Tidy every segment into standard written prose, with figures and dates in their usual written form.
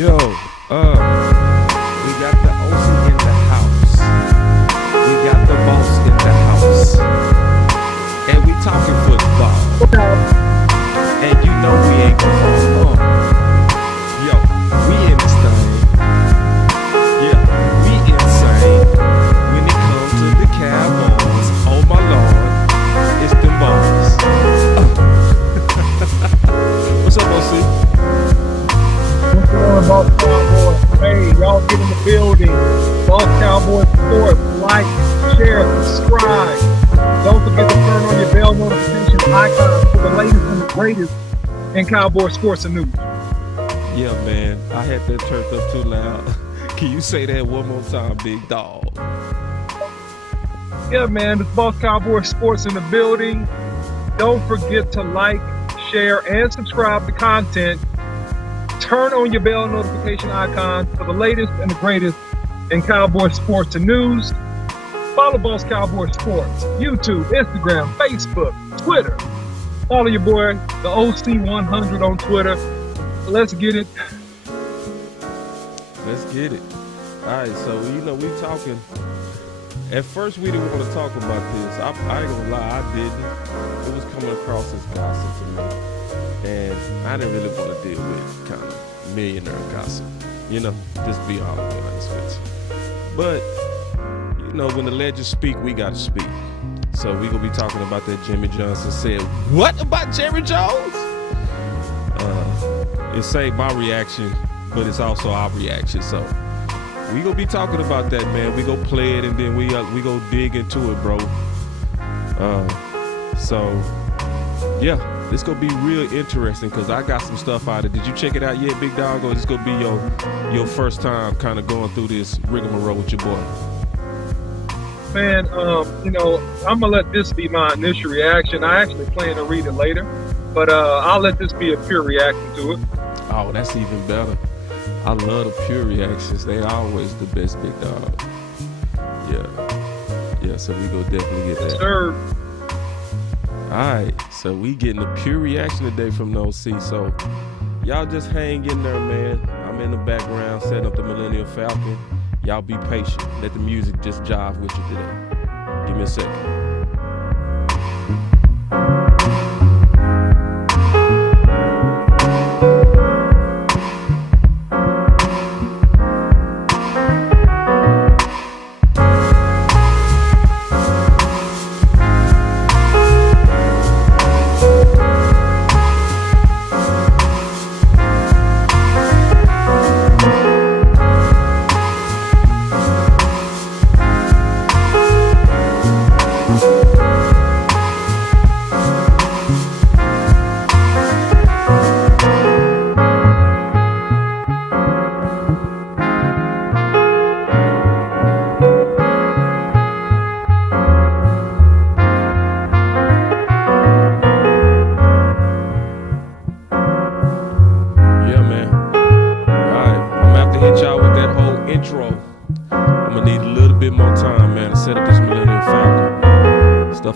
Yo, we got the OC in the house. We got the boss in the house. And we talking football. And you know we ain't gonna hold on. Yo, we in this thing. Yeah, we insane. When it comes to the Cowboys, oh my Lord, it's the boss. What's up, OC? What's going on, Boss Cowboy? Hey, y'all get in the building. Boss Cowboy Sports. Like, share, subscribe. Don't forget to turn on your bell notification icon for the latest and the greatest in Cowboy sports and news. Yeah, man. I had that turned up too loud. Can you say that one more time, big dog? Yeah, man. It's Boss Cowboy Sports in the building. Don't forget to like, share, and subscribe to content. Turn on your bell notification icon for the latest and the greatest in Cowboy sports and news. Follow Boss Cowboy Sports, YouTube, Instagram, Facebook, Twitter. Follow your boy, the OC100 on Twitter. Let's get it. Let's get it. All right, so, we talking. At first, we didn't want to talk about this. I ain't gonna lie, I didn't. It was coming across as gossip to me. And I didn't really want to deal with kind of millionaire gossip. Just be all the way honest with you. But, when the legends speak, we got to speak. So we going to be talking about that Jimmy Johnson said, what about Jerry Jones? It saved my reaction, but it's also our reaction. So we going to be talking about that, man. We going to play it, and then we going to dig into it, bro. Yeah. This gonna be real interesting because I got some stuff out of it. Did you check it out yet, big dog? Or this gonna be your first time kind of going through this rigmarole with your boy? Man, I'm gonna let this be my initial reaction. I actually plan to read it later, but I'll let this be a pure reaction to it. Oh, that's even better. I love the pure reactions. They always the best, big dog. Yeah. So we gonna definitely get that. Sir. All right, so we getting a pure reaction today from the OC. So y'all just hang in there, man. I'm in the background setting up the Millennium Falcon. Y'all be patient. Let the music just jive with you today. Give me a second.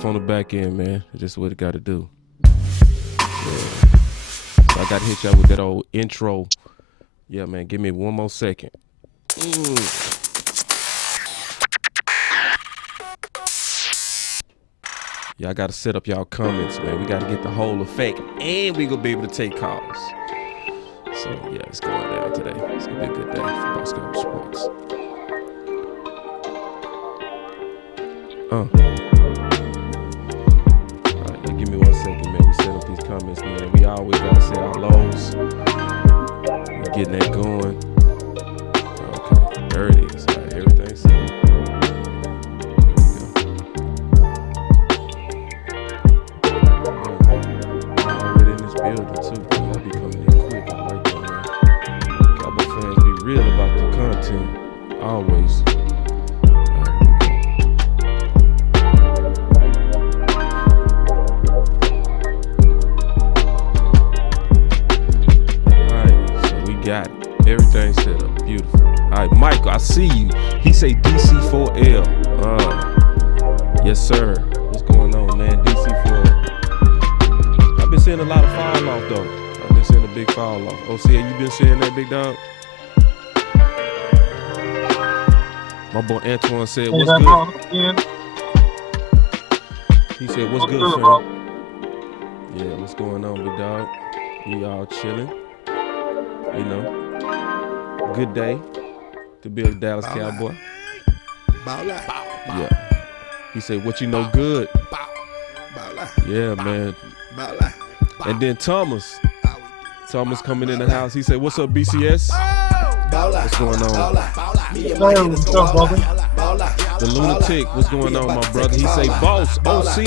On the back end, man. It's just what it got to do. Yeah. So I got to hit y'all with that old intro. Yeah, man. Give me one more second. Y'all got to set up y'all comments, man. We got to get the whole effect, and we gonna be able to take calls. So yeah, it's going down today. It's gonna be a good day for Boss Cowboy Sports. Give me 1 second, man. We set up these comments, man. We always gotta say our lows. We getting that going. Okay, there it is. All right, everything's set. There we go. Already in this building too. Y'all be coming in quick. I like that, man. Cowboy fans be real about the content. Always. Got it. Everything set up. Beautiful. All right, Michael, I see you. He say DC4L. Yes, sir. What's going on, man? DC4L. I've been seeing a lot of fall off, though. I've been seeing a big fall off. Oh, see, you been seeing that, big dog? My boy Antoine said, Say what's that, good? bro, again. He said, what's good, fam? bro? Yeah, what's going on, big dog? We all chilling. You know, good day to be a Dallas Cowboy. Yeah. He said, what you know good? Yeah, man. And then Thomas coming in the house. He said, what's up, BCS? What's going on? What's up, brother? The Lunatic, what's going on, my brother? He say, Boss, OC.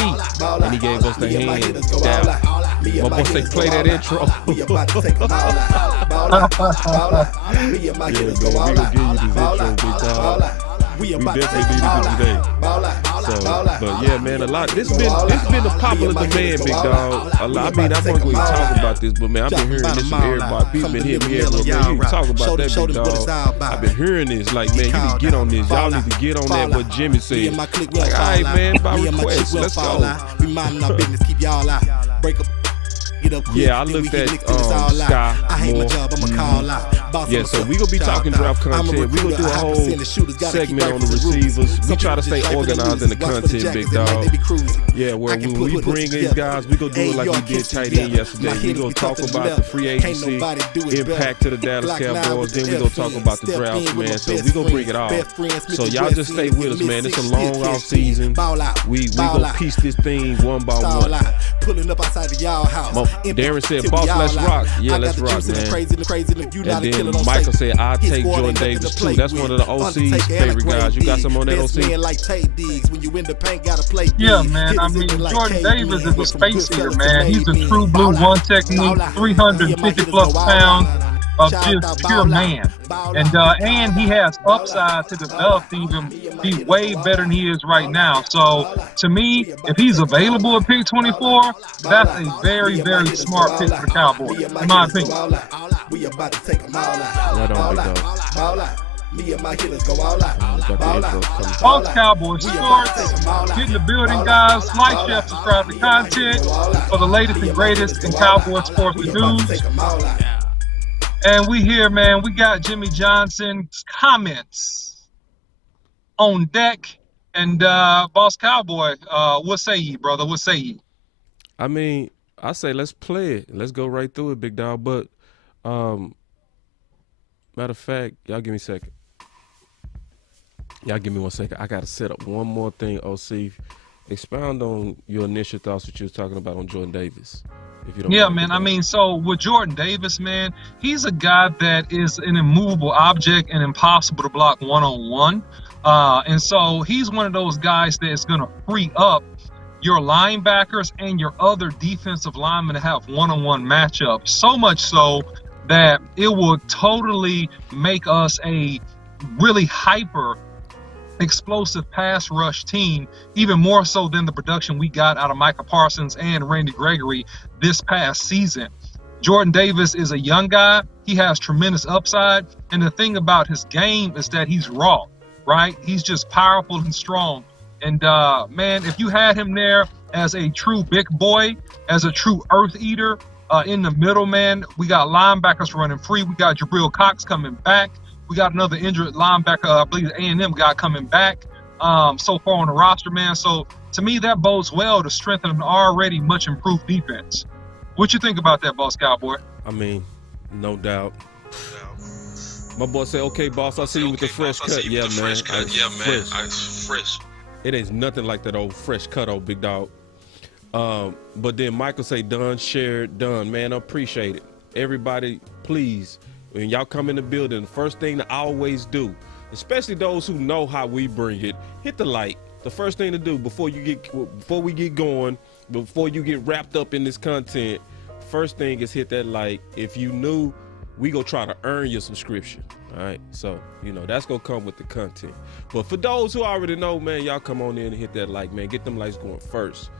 And he gave us the hand down. My boy say, play that intro. Yeah, man, we gonna give you this intro, big dog. We definitely needed it today. So, but yeah, man, a lot. It's been a popular demand, big dog. A lot. I mean, I'm not going to talk about this, but man, I've been hearing this from everybody. People been hitting me everywhere. Man, you talk about that, big dog. I've been hearing this. Like, man, you need to get on this. Y'all need to get on that. What Jimmy said. Like, all right, man, by request, let's go. Yeah, I looked at Sky more. Yeah, so we gonna be talking draft content. We gonna do a whole segment on the receivers. We try to stay organized in the content, big dog. Yeah, where when we bring these guys, we gonna do it like we did tight end yesterday. We gonna talk about the free agency impact to the Dallas Cowboys. Then we gonna talk about the draft, man. So we gonna bring it all. So y'all just stay with us, man. It's a long off season. We gonna piece this thing one by one. Darren said, boss, let's rock. Yeah, let's rock, man. And then Michael said, I'll take Jordan Davis too. That's one of the OC's favorite guys. You got some on that, OC? Yeah, man. I mean, Jordan Davis is a space eater, man. He's a true blue one technique, 350 plus pounds of just pure man. And he has upside to develop to even be way better than he is right now. So to me, if he's available at pick 24, that's a very, very smart pick for the Cowboys, in my opinion. Right on, big dog. Boss Cowboy Sports, get in the building, guys. Like, share, subscribe to content for the latest and greatest in Cowboy sports news. And we here, man. We got Jimmy Johnson's comments on deck. And Boss Cowboy, what say ye, brother? What say ye? I mean, I say let's play it. Let's go right through it, big dog. But matter of fact, y'all give me a second. Y'all give me 1 second. I got to set up one more thing, OC. Expound on your initial thoughts that you was talking about on Jordan Davis. Yeah, man. I mean, so with Jordan Davis, man, he's a guy that is an immovable object and impossible to block one-on-one. And so he's one of those guys that's going to free up your linebackers and your other defensive linemen to have one-on-one matchups. So much so that it will totally make us a really hyper explosive pass rush team, even more so than the production we got out of Micah Parsons and Randy Gregory this past season. Jordan Davis is a young guy. He has tremendous upside. And the thing about his game is that he's raw, right? He's just powerful and strong. And man, if you had him there as a true big boy, as a true earth eater in the middle, man, we got linebackers running free. We got Jabril Cox coming back. We got another injured linebacker, I believe the A&M guy coming back so far on the roster, man. So to me, that bodes well to strengthen an already much improved defense. What you think about that, Boss Cowboy? I mean, no doubt. My boy said, okay, boss, I see you with the fresh cut. Yeah, man. Fresh. It ain't nothing like that old fresh cut, old big dog. But then Michael say, done, shared, done. Man, I appreciate it. Everybody, please, when y'all come in the building, the first thing to always do, especially those who know how we bring it, hit the like. The first thing to do before we get going, before you get wrapped up in this content, first thing is hit that like. If you new, we go try to earn your subscription. All right, so you know that's gonna come with the content. But for those who already know, man, y'all come on in and hit that like, man. Get them likes going first.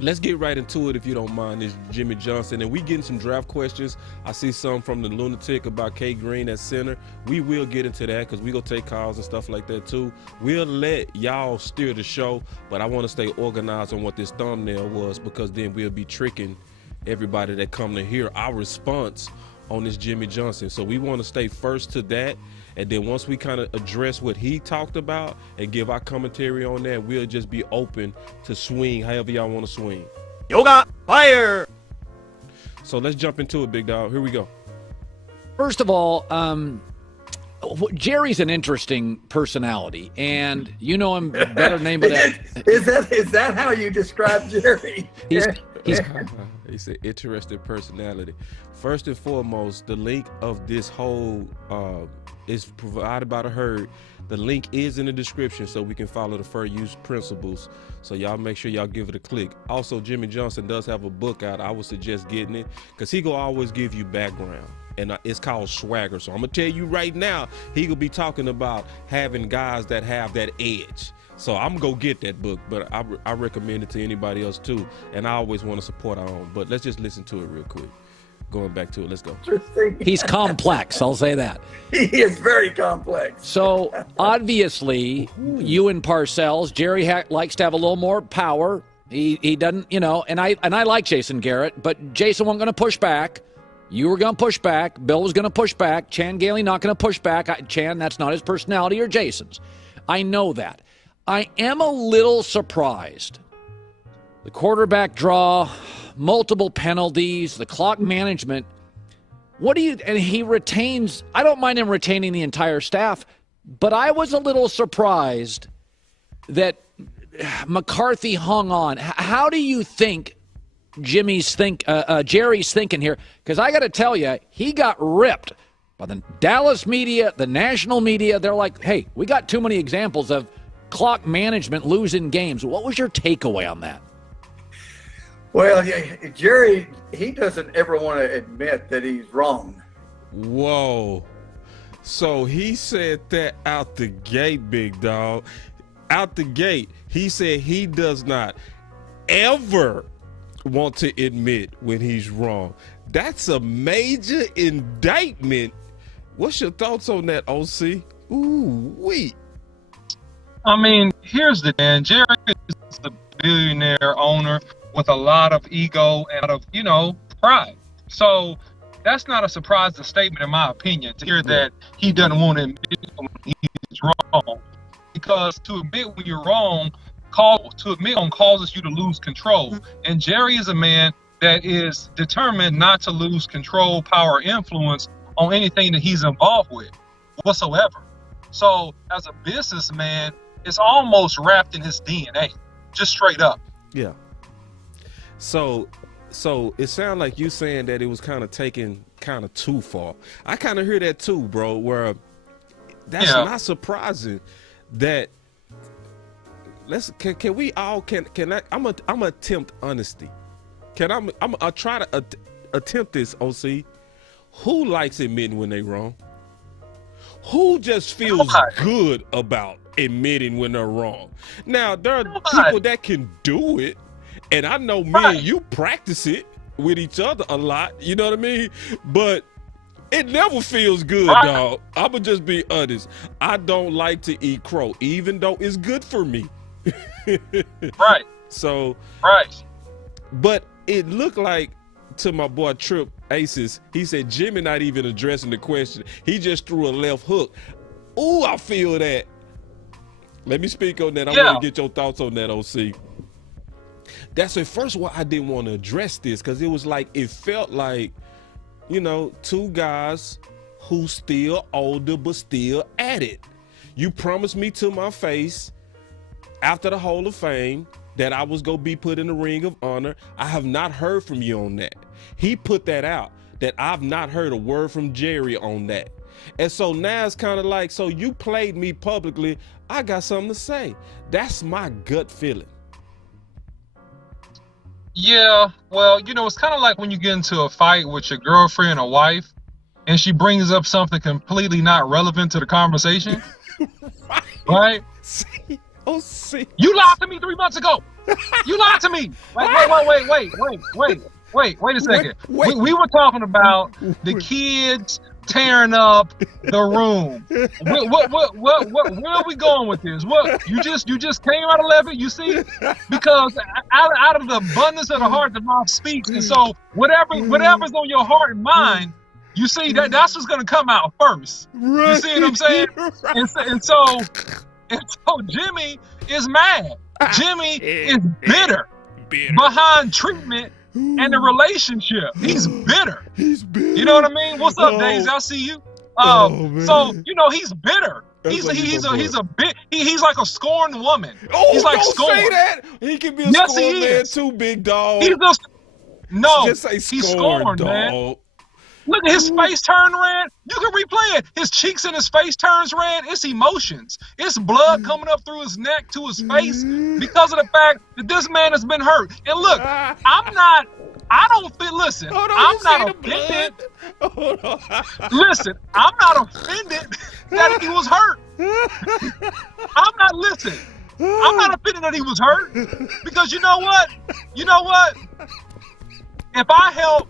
Let's get right into it if you don't mind. It's Jimmy Johnson, and we getting some draft questions. I see some from the Lunatic about K Green at center. We will get into that because we gonna take calls and stuff like that too. We'll let y'all steer the show, but I want to stay organized on what this thumbnail was because then we'll be tricking everybody that come to hear our response on this Jimmy Johnson. So we want to stay first to that. And then once we kind of address what he talked about and give our commentary on that, we'll just be open to swing however y'all want to swing. Yoga fire. So let's jump into it, big dog. Here we go. First of all, Jerry's an interesting personality, and you know him better than anybody else. Is that how you describe Jerry? He's an interesting personality. First and foremost, the link of this whole is provided by the herd. The link is in the description so we can follow the fair use principles. So y'all make sure y'all give it a click. Also, Jimmy Johnson does have a book out. I would suggest getting it because he gonna always give you background. And it's called Swagger. So I'm gonna tell you right now, he gonna be talking about having guys that have that edge. So I'm gonna go get that book, but I recommend it to anybody else too. And I always want to support our own. But let's just listen to it real quick. Going back to it, let's go. He's complex, I'll say that. He is very complex. So obviously, you and Parcells, Jerry likes to have a little more power. He doesn't, you know, and I like Jason Garrett, but Jason wasn't going to push back. You were going to push back. Bill was going to push back. Chan Gailey not going to push back. Chan, that's not his personality or Jason's. I know that. I am a little surprised. The quarterback draw, multiple penalties, the clock management. And he retains, I don't mind him retaining the entire staff, but I was a little surprised that McCarthy hung on. How do you think Jerry's thinking here? Because I got to tell you, he got ripped by the Dallas media, the national media. They're like, hey, we got too many examples of clock management losing games. What was your takeaway on that? Well, Jerry, he doesn't ever want to admit that he's wrong. Whoa. So he said that out the gate, big dog. Out the gate, he said he does not ever want to admit when he's wrong. That's a major indictment. What's your thoughts on that, OC? Ooh-wee. I mean, here's the thing. Jerry is a billionaire owner with a lot of ego and a lot of, pride. So that's not a surprising statement, in my opinion, to hear that he doesn't want to admit when he's wrong. Because to admit when you're wrong, causes you to lose control. And Jerry is a man that is determined not to lose control, power, influence on anything that he's involved with whatsoever. So as a businessman, it's almost wrapped in his DNA, just straight up. Yeah. So it sounded like you saying that it was kind of taken kind of too far. I kind of hear that too, bro, where that's not surprising that can we all I'm gonna attempt honesty. I'll try to attempt this, OC. Who likes admitting when they wrong? Who just feels good about admitting when they're wrong? Now, there are people that can do it, and I know me and you practice it with each other a lot, you know what I mean? But it never feels good, dog. I'm going to just be honest. I don't like to eat crow, even though it's good for me. So, but it looked like, to my boy Trip Aces, he said Jimmy not even addressing the question. He just threw a left hook. Ooh, I feel that. Let me speak on that. I want to get your thoughts on that, OC. That's the first one I didn't want to address this because it was like, it felt like, two guys who still older but still at it. You promised me to my face after the Hall of Fame that I was going to be put in the Ring of Honor. I have not heard from you on that. He put that out, that I've not heard a word from Jerry on that. And so now it's kind of like, so you played me publicly. I got something to say. That's my gut feeling. Yeah, well, it's kind of like when you get into a fight with your girlfriend or wife and she brings up something completely not relevant to the conversation. Right? See? You lied to me 3 months ago. You lied to me. Wait a second. We were talking about the kids tearing up the room. Where are we going with this? What you just came out of left, you see? Because out of the abundance of the heart, the mouth speaks. And so whatever's on your heart and mind, You see, that's what's gonna come out first. Right. You see what I'm saying? Right. And so Jimmy is mad. Jimmy is bitter behind treatment and the relationship. He's bitter. He's bitter. You know what I mean? What's up, Daisy? I see you. So he's bitter. He's like a scorned woman. Oh, he's like don't scorned. say that. He can be a Yes, scorned he man is. too, big dog. Just say he's scorned, dog. man. Look at his face turn red. You can replay it. His cheeks and his face turns red. It's emotions. It's blood coming up through his neck to his face because of the fact that this man has been hurt. And look, I'm not offended. Listen, I'm not offended that he was hurt. I'm not offended that he was hurt because you know what? If I help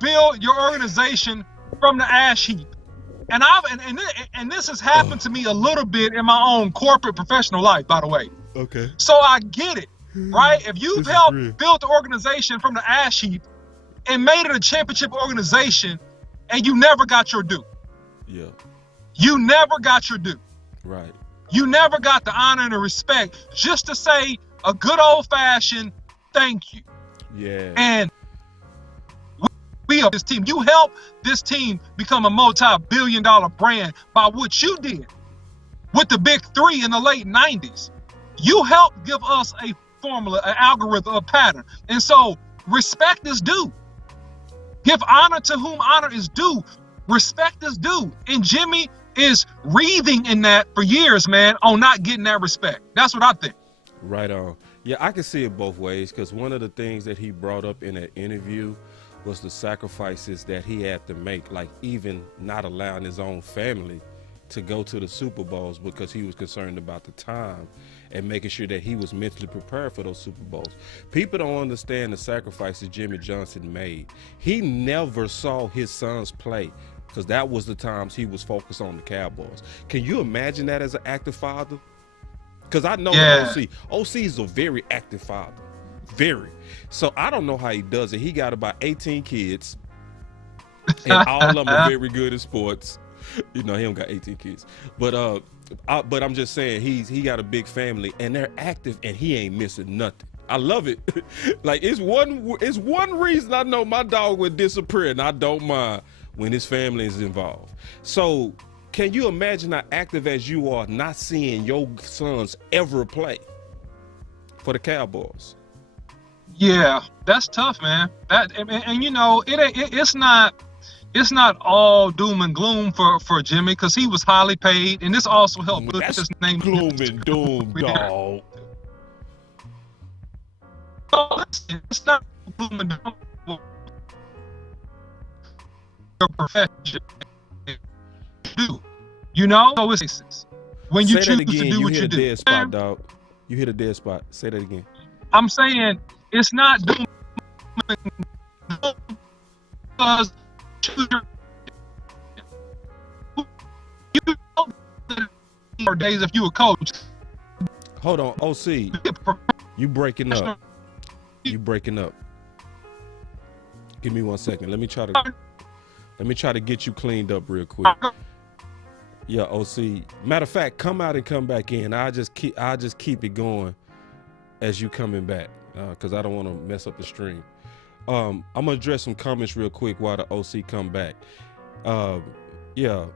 build your organization from the ash heap, and this has happened to me a little bit in my own corporate professional life, by the way. Okay. So I get it, right? If you've helped build the organization from the ash heap and made it a championship organization, and you never got your due. Yeah. You never got your due. Right. You never got the honor and the respect just to say a good old-fashioned thank you. Yeah. And we are this team. You helped this team become a multi-billion-dollar brand by what you did with the big three in the late 90s. You helped give us a formula, an algorithm, a pattern. And so respect is due. Give honor to whom honor is due. Respect is due. And Jimmy is wreathing in that for years, man, on not getting that respect. That's what I think. Right on. Yeah, I can see it both ways because one of the things that he brought up in an interview was the sacrifices that he had to make, like even not allowing his own family to go to the Super Bowls because he was concerned about the time and making sure that he was mentally prepared for those Super Bowls. People don't understand the sacrifices Jimmy Johnson made. He never saw his sons play because that was the times he was focused on the Cowboys. Can you imagine that as an active father? Because I know OC is a very active father. Very. So I don't know how he does it. He got about 18 kids, and all of them are very good at sports. You know, he don't got 18 kids, but I'm just saying he got a big family, and they're active, and he ain't missing nothing. I love it. Like it's one reason I know my dog would disappear, and I don't mind when his family is involved. So can you imagine how active as you are not seeing your sons ever play for the Cowboys? Yeah, that's tough, man. And you know, it's not all doom and gloom for Jimmy because he was highly paid, and this also helped put his name. Gloom and doom, dog. No, it's not gloom and doom. Your profession, you know, so it's when you choose to do what you do. You hit a dead spot, dog. You hit a dead spot. Say that again. I'm saying it's not doom and gloom because you know days if you a coach. Hold on, OC. You breaking up. You breaking up. Give me 1 second. Let me try to get you cleaned up real quick. Yeah, OC. Matter of fact, come out and come back in. I'll just keep it going as you coming back, because I don't want to mess up the stream. I'm gonna address some comments real quick while the OC come back. Yeah,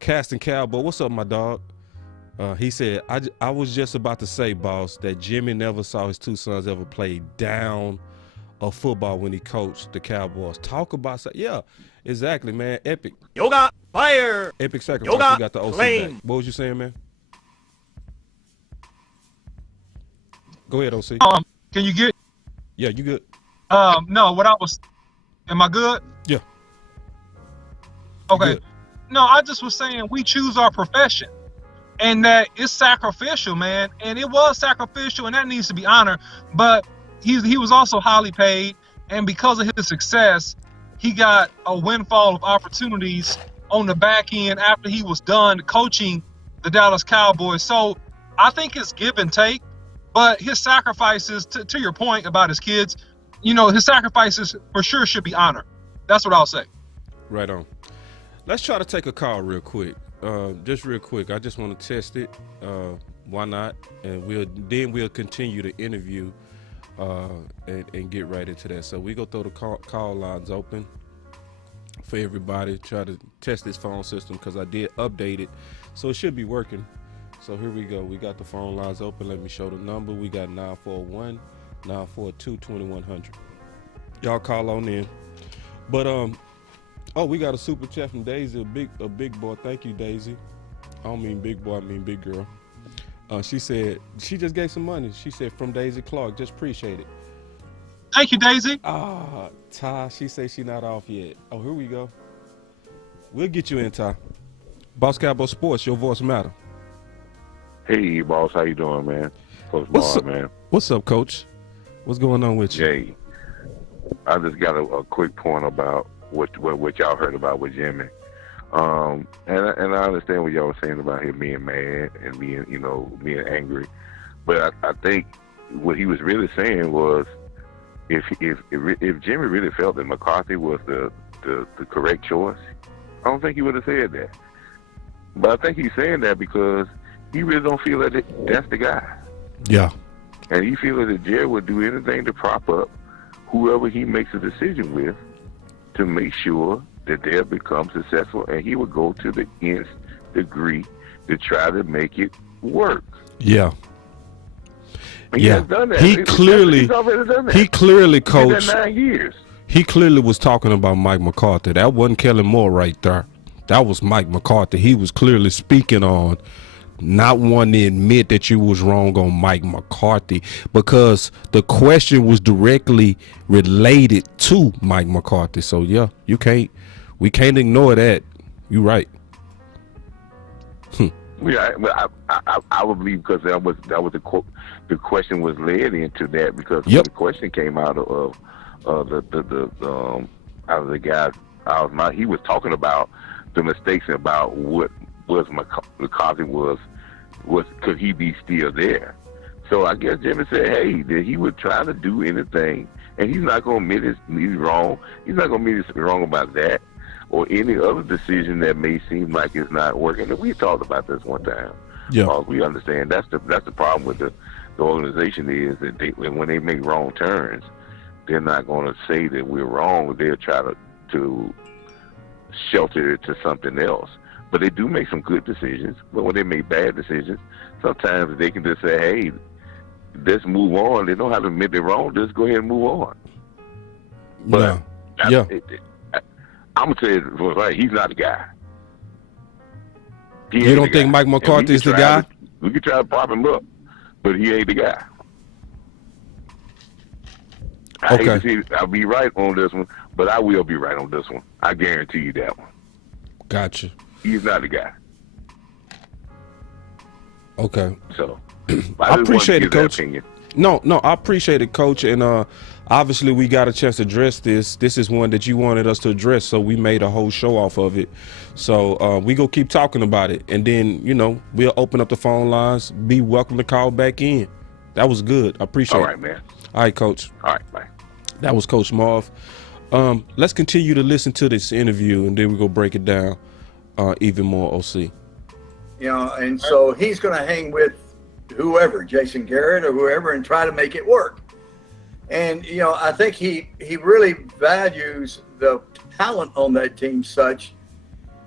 Casting Cowboy, what's up, my dog? He said, I was just about to say, boss, that Jimmy never saw his two sons ever play down of football when he coached the Cowboys. Talk about, yeah, exactly, man. Epic. Yoga fire. Epic sacrifice. Yoga You got the OC flame. back. What was you saying, man? Go ahead, OC. Can you get? Yeah, you good? No. Am I good? Yeah. Okay. Good. No, I just was saying we choose our profession, and that it's sacrificial, man. And it was sacrificial, and that needs to be honored. But he was also highly paid, and because of his success, he got a windfall of opportunities on the back end after he was done coaching the Dallas Cowboys. So I think it's give and take, but his sacrifices, to your point about his kids, you know, his sacrifices for sure should be honored. That's what I'll say. Right on. Let's try to take a call real quick. Just real quick. I just want to test it. Why not? And we'll continue the interview and get right into that. So we go throw the call lines open for everybody. Try to test this phone system because I did update it, so it should be working. So here we go. We got the phone lines open. Let me show the number. We got 941-942-2100. Y'all call on in. But we got a super chat from Daisy, a big boy. Thank you, Daisy. I don't mean big boy, I mean big girl. She said she just gave some money. She said from Daisy Clark, just appreciate it. Thank you, Daisy. Ty, she said she not off yet. Oh, here we go. We'll get you in, Ty. Boss Cowboy Sports, your voice matter. Hey, boss, how you doing, man? Coach What's up, man? What's up, Coach? What's going on with you? Jay, I just got a quick point about what y'all heard about with Jimmy. And I understand what y'all were saying about him being mad and being angry. But I think what he was really saying was if Jimmy really felt that McCarthy was the correct choice, I don't think he would have said that. But I think he's saying that because he really don't feel that that's the guy. Yeah. And he feels that Jerry would do anything to prop up whoever he makes a decision with to make sure that they'll become successful, and he would go to the nth degree to try to make it work. Yeah. And he has done that. He's already done that. He clearly, Coach, he's done 9 years. He clearly was talking about Mike McCarthy. That wasn't Kellen Moore right there. That was Mike McCarthy. He was clearly speaking on not wanting to admit that you was wrong on Mike McCarthy because the question was directly related to Mike McCarthy. So yeah, we can't ignore that. You're right. Yeah, I would believe because that was the question was led into that because the question came out of the guy out of my, he was talking about the mistakes about what was McCarthy was could he be still there? So I guess Jimmy said, hey, that he would try to do anything, and he's not going to admit he's wrong. He's not going to admit he's wrong about that or any other decision that may seem like it's not working. And we talked about this one time. Yeah, we understand that's the problem with the organization is that when they make wrong turns, they're not going to say that we're wrong. They'll try to shelter it to something else. But they do make some good decisions. But when they make bad decisions, sometimes they can just say, hey, let's move on. They don't have to admit they're wrong. Just go ahead and move on. But I'm going to tell you, right, he's not the guy. You don't think Mike McCarthy is the guy? We could try to prop him up, but he ain't the guy. I hate to see I'll be right on this one, but I will be right on this one. I guarantee you that one. Gotcha. He's not the guy. Okay. So I appreciate it, Coach. No, I appreciate it, Coach. And obviously we got a chance to address this. This is one that you wanted us to address, so we made a whole show off of it. So we go keep talking about it, and then we'll open up the phone lines. Be welcome to call back in. That was good. I appreciate it. All right, man. All right, Coach. All right, bye. That was Coach Marv. Let's continue to listen to this interview, and then we're going to break it down even more, OC. And so he's going to hang with whoever, Jason Garrett or whoever, and try to make it work. And, I think he really values the talent on that team such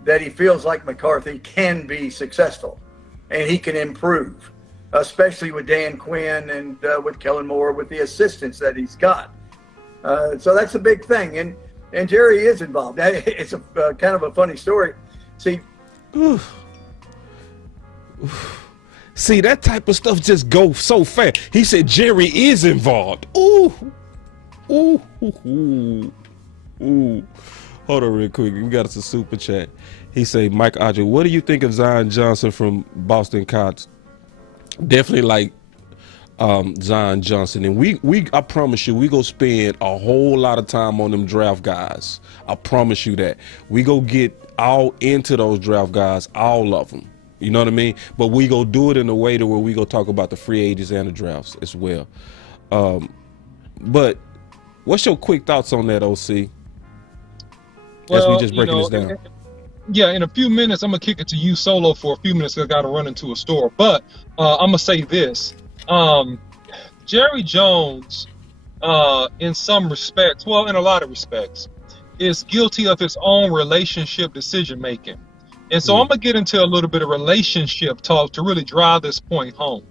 that he feels like McCarthy can be successful and he can improve, especially with Dan Quinn and with Kellen Moore, with the assistants that he's got. So that's a big thing. And Jerry is involved. It's a kind of a funny story. See, See, that type of stuff just goes so fast. He said Jerry is involved. Ooh. Hold on real quick. We got us a super chat. He said, Mike Audrey, what do you think of Zion Johnson from Boston College? Definitely like Zion Johnson. And we I promise you, we go spend a whole lot of time on them draft guys. I promise you that. We go get all into those draft guys, all of them. You know what I mean? But we go do it in a way to where we go talk about the free agents and the drafts as well. But what's your quick thoughts on that, OC? Well, we just breaking this down. Yeah, in a few minutes, I'm going to kick it to you solo for a few minutes because I got to run into a store. But I'm going to say this. Jerry Jones, in some respects, well, in a lot of respects, is guilty of his own relationship decision-making. And so I'm going to get into a little bit of relationship talk to really drive this point home.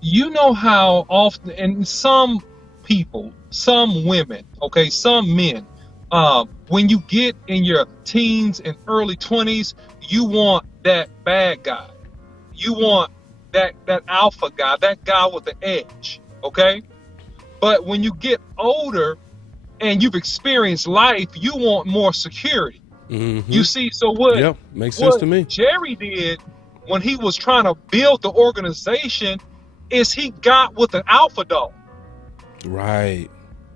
You know how often, and some people, some women, okay, some men, when you get in your teens and early 20s, you want that bad guy. You want that alpha guy, that guy with the edge, okay? But when you get older and you've experienced life, you want more security. You see, so what, makes sense to me. Jerry did when he was trying to build the organization is he got with an alpha dog. Right.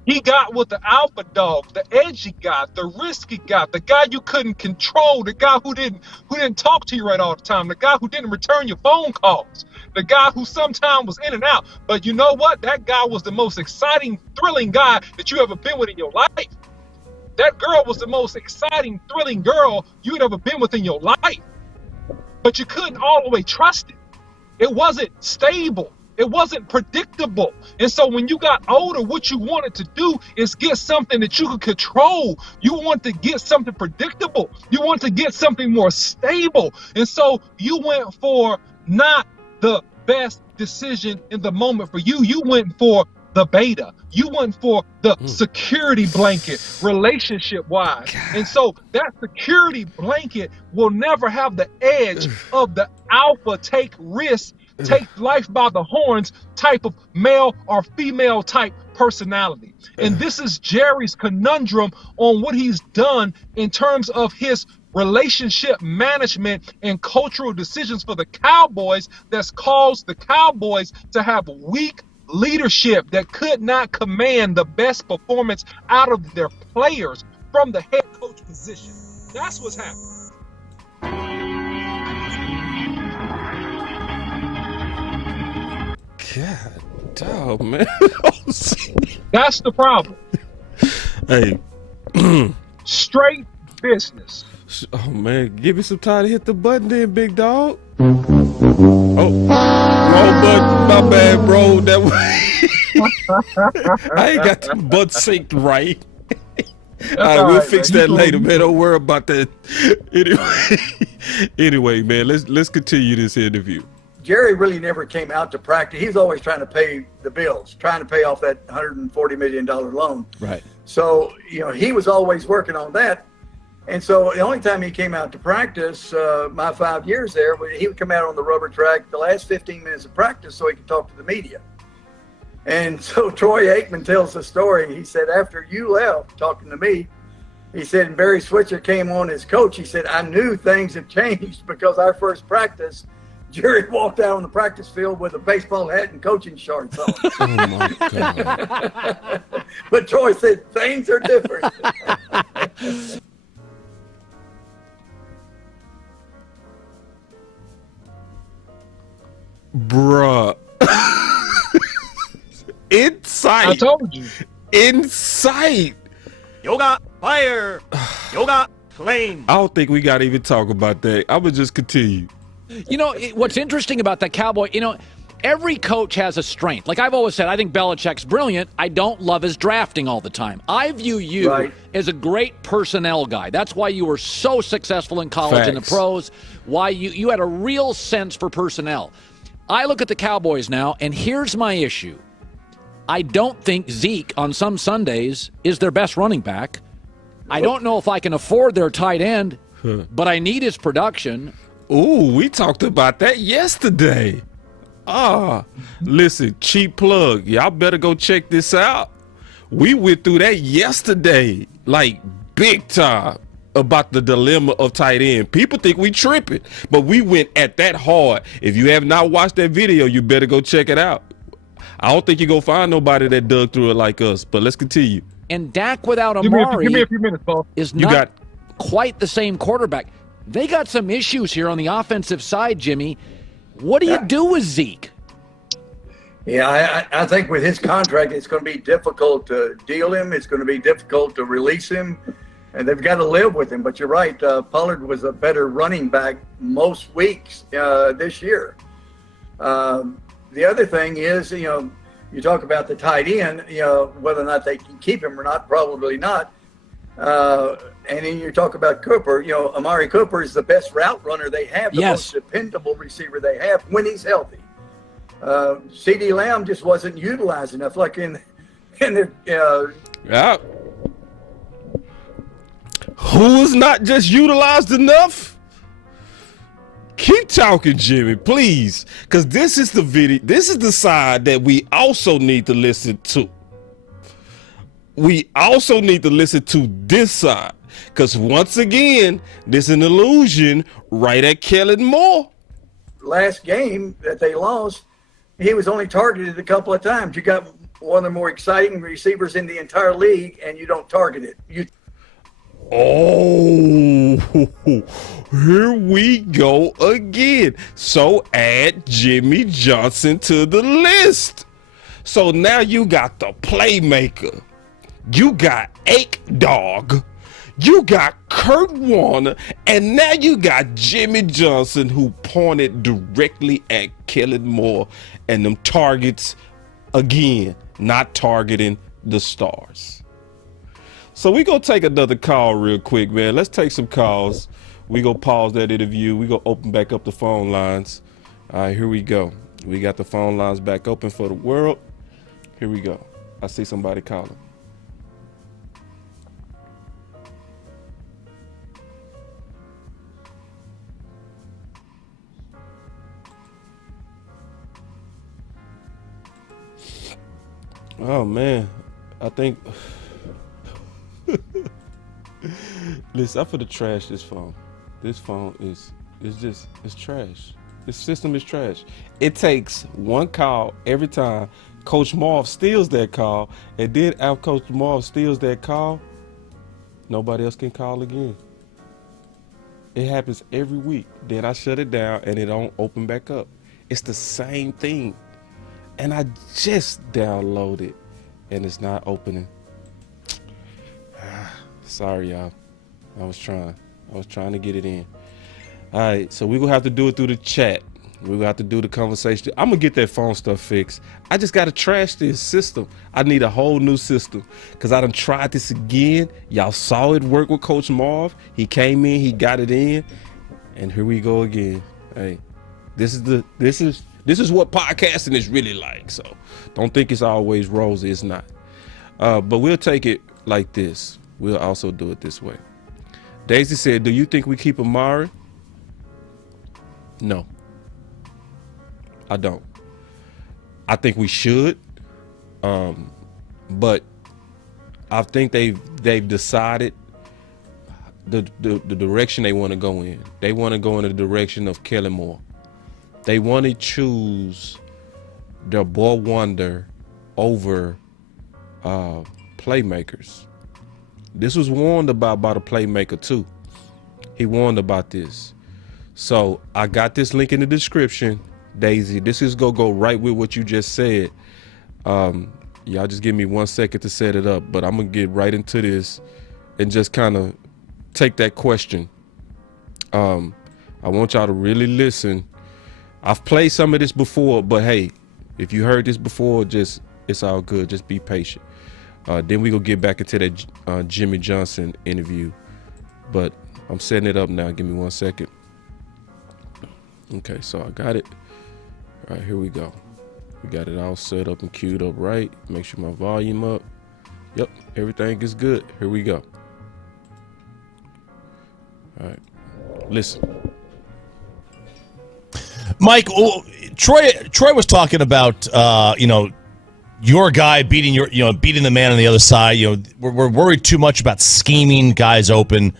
He got with the alpha dog, the edgy guy, the risky guy, the guy you couldn't control, the guy who didn't talk to you right all the time, the guy who didn't return your phone calls, the guy who sometimes was in and out. But you know what? That guy was the most exciting, thrilling guy that you ever been with in your life. That girl was the most exciting, thrilling girl you'd ever been with in your life. But you couldn't all the way trust it. It wasn't stable. It wasn't predictable. And so when you got older, what you wanted to do is get something that you could control. You want to get something predictable. You want to get something more stable. And so you went for not the best decision in the moment for you. You went for the beta. You went for the security blanket, relationship-wise. And so that security blanket will never have the edge of the alpha take risks, take life by the horns type of male or female type personality. And this is Jerry's conundrum on what he's done in terms of his relationship management and cultural decisions for the Cowboys that's caused the Cowboys to have weak leadership that could not command the best performance out of their players from the head coach position. That's what's happening. God, dog, man. That's the problem. Hey. Straight business. Oh, man. Give me some time to hit the button then, big dog. Oh, wrong button. My bad, bro. That way. I ain't got the butt synced right. All right, we'll fix that later, man. Don't worry about that. Anyway, man, let's continue this interview. Jerry really never came out to practice. He was always trying to pay the bills, trying to pay off that $140 million loan. Right. So, he was always working on that. And so the only time he came out to practice, my 5 years there, he would come out on the rubber track the last 15 minutes of practice so he could talk to the media. And so Troy Aikman tells the story. He said, after you left talking to me, he said, and Barry Switzer came on as coach. He said, I knew things had changed because our first practice, Jerry walked out on the practice field with a baseball hat and coaching shorts on. Oh, my God. But Troy said, things are different. Bruh. Insight. I told you. Insight. Yoga fire. Yoga flame. I don't think we got to even talk about that. I'm going to just continue. What's interesting about the Cowboy, every coach has a strength. Like I've always said, I think Belichick's brilliant. I don't love his drafting all the time. I view you as a great personnel guy. That's why you were so successful in college and the pros, why you had a real sense for personnel. I look at the Cowboys now, and here's my issue. I don't think Zeke on some Sundays is their best running back. I don't know if I can afford their tight end, but I need his production. Ooh, we talked about that yesterday. Listen, cheap plug. Y'all better go check this out. We went through that yesterday, like big time, about the dilemma of tight end. People think we tripping, but we went at that hard. If you have not watched that video, you better go check it out. I don't think you're going to find nobody that dug through it like us, but let's continue. And Dak without Amari give me a few minutes, Paul. is not quite the same quarterback. They got some issues here on the offensive side, Jimmy. What do you do with Zeke? Yeah, I think with his contract, it's going to be difficult to deal him. It's going to be difficult to release him. and they've got to live with him. But you're right, Pollard was a better running back most weeks this year. The other thing is, you talk about the tight end, whether or not they can keep him or not, probably not. And then you talk about Cooper. Amari Cooper is the best route runner they have, the most dependable receiver they have when he's healthy. CeeDee Lamb just wasn't utilized enough, like in the. Yeah. Who is not just utilized enough? Keep talking, Jimmy, please, because this is the video. This is the side that we also need to listen to. We also need to listen to this side, because once again, there's an illusion right at Kellen Moore. Last game that they lost, he was only targeted a couple of times. You got one of the more exciting receivers in the entire league, and you don't target it. Oh, here we go again. So add Jimmy Johnson to the list. So now you got the playmaker. You got Ake Dog. You got Kurt Warner. And now you got Jimmy Johnson, who pointed directly at Kellen Moore and them targets again, not targeting the stars. So we gonna take another call real quick, man. Let's take some calls. We gonna pause that interview. We gonna open back up the phone lines. All right, here we go. We got the phone lines back open for the world. Here we go. I see somebody calling. Oh man, I think. Listen, I'm finna trash this phone. This phone is trash. This system is trash. It takes one call every time Coach Marv steals that call, and then after Coach Marv steals that call, nobody else can call again. It happens every week. Then I shut it down and it don't open back up. It's the same thing. And I just downloaded and it's not opening. Sorry, y'all. I was trying to get it in. All right, so we're gonna have to do it through the chat. We're gonna have to do the conversation. I'm gonna get that phone stuff fixed. I just gotta trash this system. I need a whole new system because I done tried this again. Y'all saw it work with Coach Marv. He came in, he got it in, and here we go again. Hey, this is what podcasting is really like. So don't think it's always rosy. It's not. But we'll take it like this. We'll also do it this way. Daisy said, do you think we keep Amari? No, I don't. I think we should. But I think they've decided the direction they want to go in. They want to go in the direction of Kellen Moore. They want to choose their ball wonder over playmakers. This was warned about by the playmaker too. He warned about this. So I got this link in the description, Daisy. This is gonna go right with what you just said. Y'all just give me 1 second to set it up, but I'm gonna get right into this and just kind of take that question. I want y'all to really listen. I've played some of this before, but hey, if you heard this before, it's all good. Just be patient. Then we gonna get back into that Jimmy Johnson interview, but I'm setting it up now. Give me 1 second. Okay, so I got it. All right, here we go. We got it all set up and queued up right. Make sure my volume up. Yep, everything is good. Here we go. All right, listen. Mike, Troy was talking about your guy beating beating the man on the other side. We're worried too much about scheming guys open.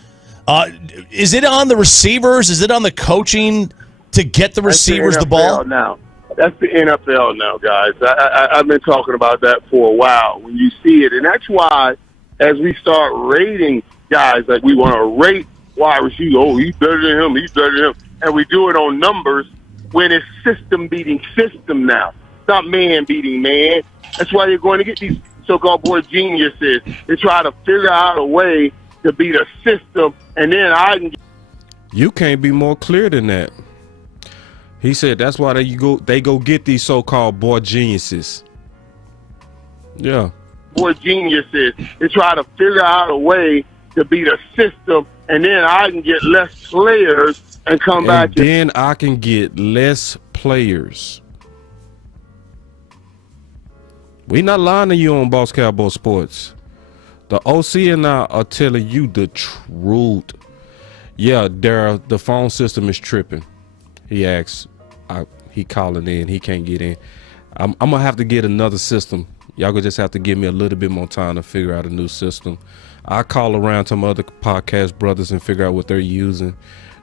Is it on the receivers? Is it on the coaching to get the receivers the ball? Now. That's the NFL now, guys. I've been talking about that for a while. When you see it, and that's why as we start rating guys, like we want to rate wide receiver, oh, he's better than him, he's better than him, and we do it on numbers when it's system beating system now. It's not man beating man. That's why you're going to get these so-called boy geniuses. They try to figure out a way to beat a system, and then I can. You can't be more clear than that. He said that's why they go get these so-called boy geniuses. Yeah. Boy geniuses to try to figure out a way to beat a system, and then I can get less players and come back. And then I can get less players. We not lying to you on Boss Cowboy Sports. The OC and I are telling you the truth. Yeah, Daryl, the phone system is tripping. He asks, he calling in, he can't get in. I'm gonna have to get another system. Y'all gonna just have to give me a little bit more time to figure out a new system. I call around to my other podcast brothers and figure out what they're using.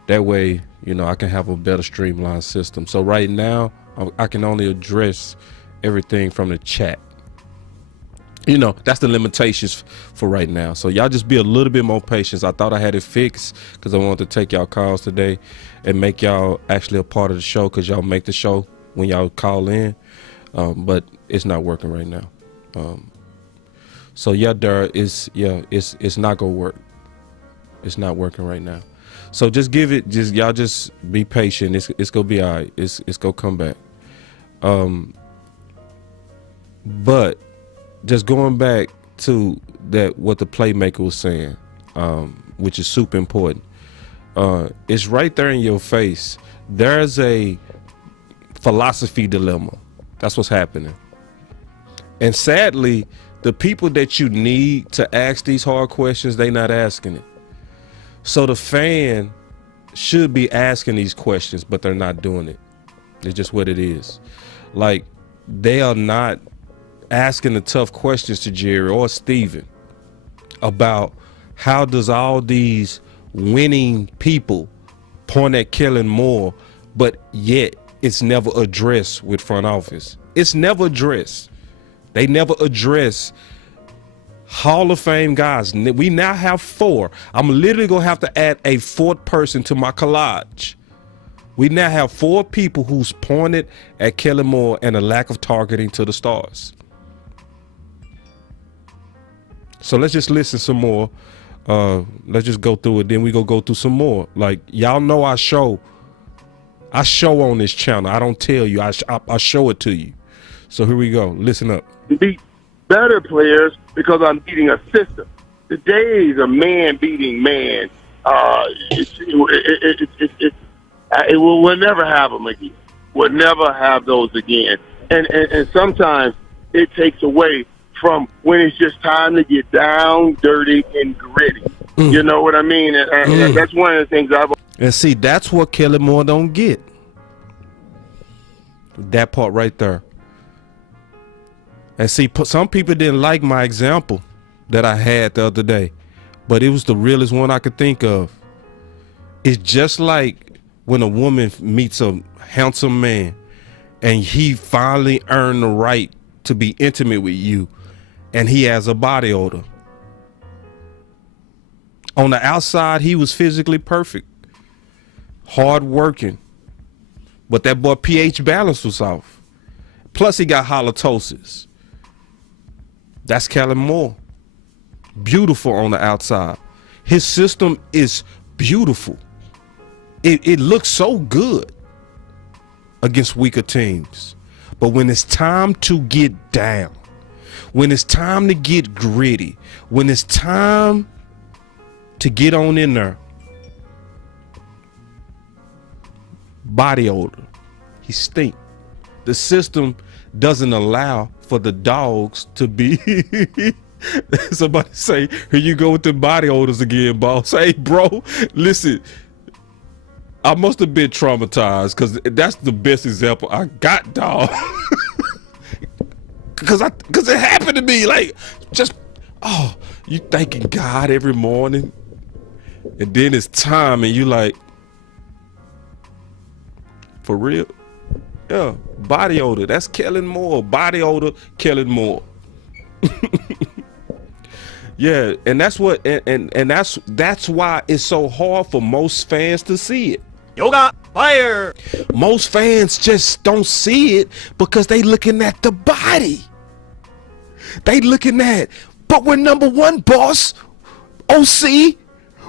That way, you know, I can have a better streamlined system. So right now, I can only address everything from the chat. You know, that's the limitations for right now. So y'all just be a little bit more patient. I thought I had it fixed because I wanted to take y'all calls today and make y'all actually a part of the show, because y'all make the show when y'all call in. But it's not working right now. So yeah, Dara, it's not gonna work. It's not working right now. So just give it, y'all just be patient. It's gonna be all right. It's gonna come back. But just going back to that, what the playmaker was saying, which is super important. It's right there in your face. There's a philosophy dilemma. That's what's happening. And sadly, the people that you need to ask these hard questions, they not asking it. So the fan should be asking these questions, but they're not doing it. It's just what it is. Like, they are not asking the tough questions to Jerry or Steven about how does all these winning people point at Kellen Moore, but yet it's never addressed with front office. It's never addressed. They never address Hall of Fame guys. We now have 4. I'm literally gonna have to add a 4th person to my collage. We now have 4 people who's pointed at Kellen Moore and a lack of targeting to the stars. So let's just listen some more. Let's just go through it. Then we go through some more. Like, y'all know I show on this channel. I don't tell you. I show it to you. So here we go. Listen up. Beat better players because I'm beating a system. The days of man beating man, we'll never have them again. We'll never have those again. And sometimes it takes away from when it's just time to get down, dirty, and gritty. You know what I mean? And that's one of the things I've... And see, that's what Kellen Moore don't get. That part right there. And see, some people didn't like my example that I had the other day, but it was the realest one I could think of. It's just like when a woman meets a handsome man and he finally earned the right to be intimate with you, and he has a body odor. On the outside, he was physically perfect, hard working, but that boy pH balance was off. Plus he got halitosis. That's Kellen Moore. Beautiful on the outside. His system is beautiful. It looks so good against weaker teams. But when it's time to get down, when it's time to get gritty, when it's time to get on in there, body odor, he stink. The system doesn't allow for the dogs to be... Somebody say, here you go with the body odors again, boss. Hey, bro, listen, I must have been traumatized, because that's the best example I got, dog. Because it happened to me. Like, just, oh, you thanking God every morning, and then it's time, and you like, for real? Yeah, body odor. That's Kellen Moore. Body odor, Kellen Moore. Yeah, and that's what, and that's why it's so hard for most fans to see it. Yoga fire. Most fans just don't see it because they looking at the body. They looking at, but we're number one, boss. OC,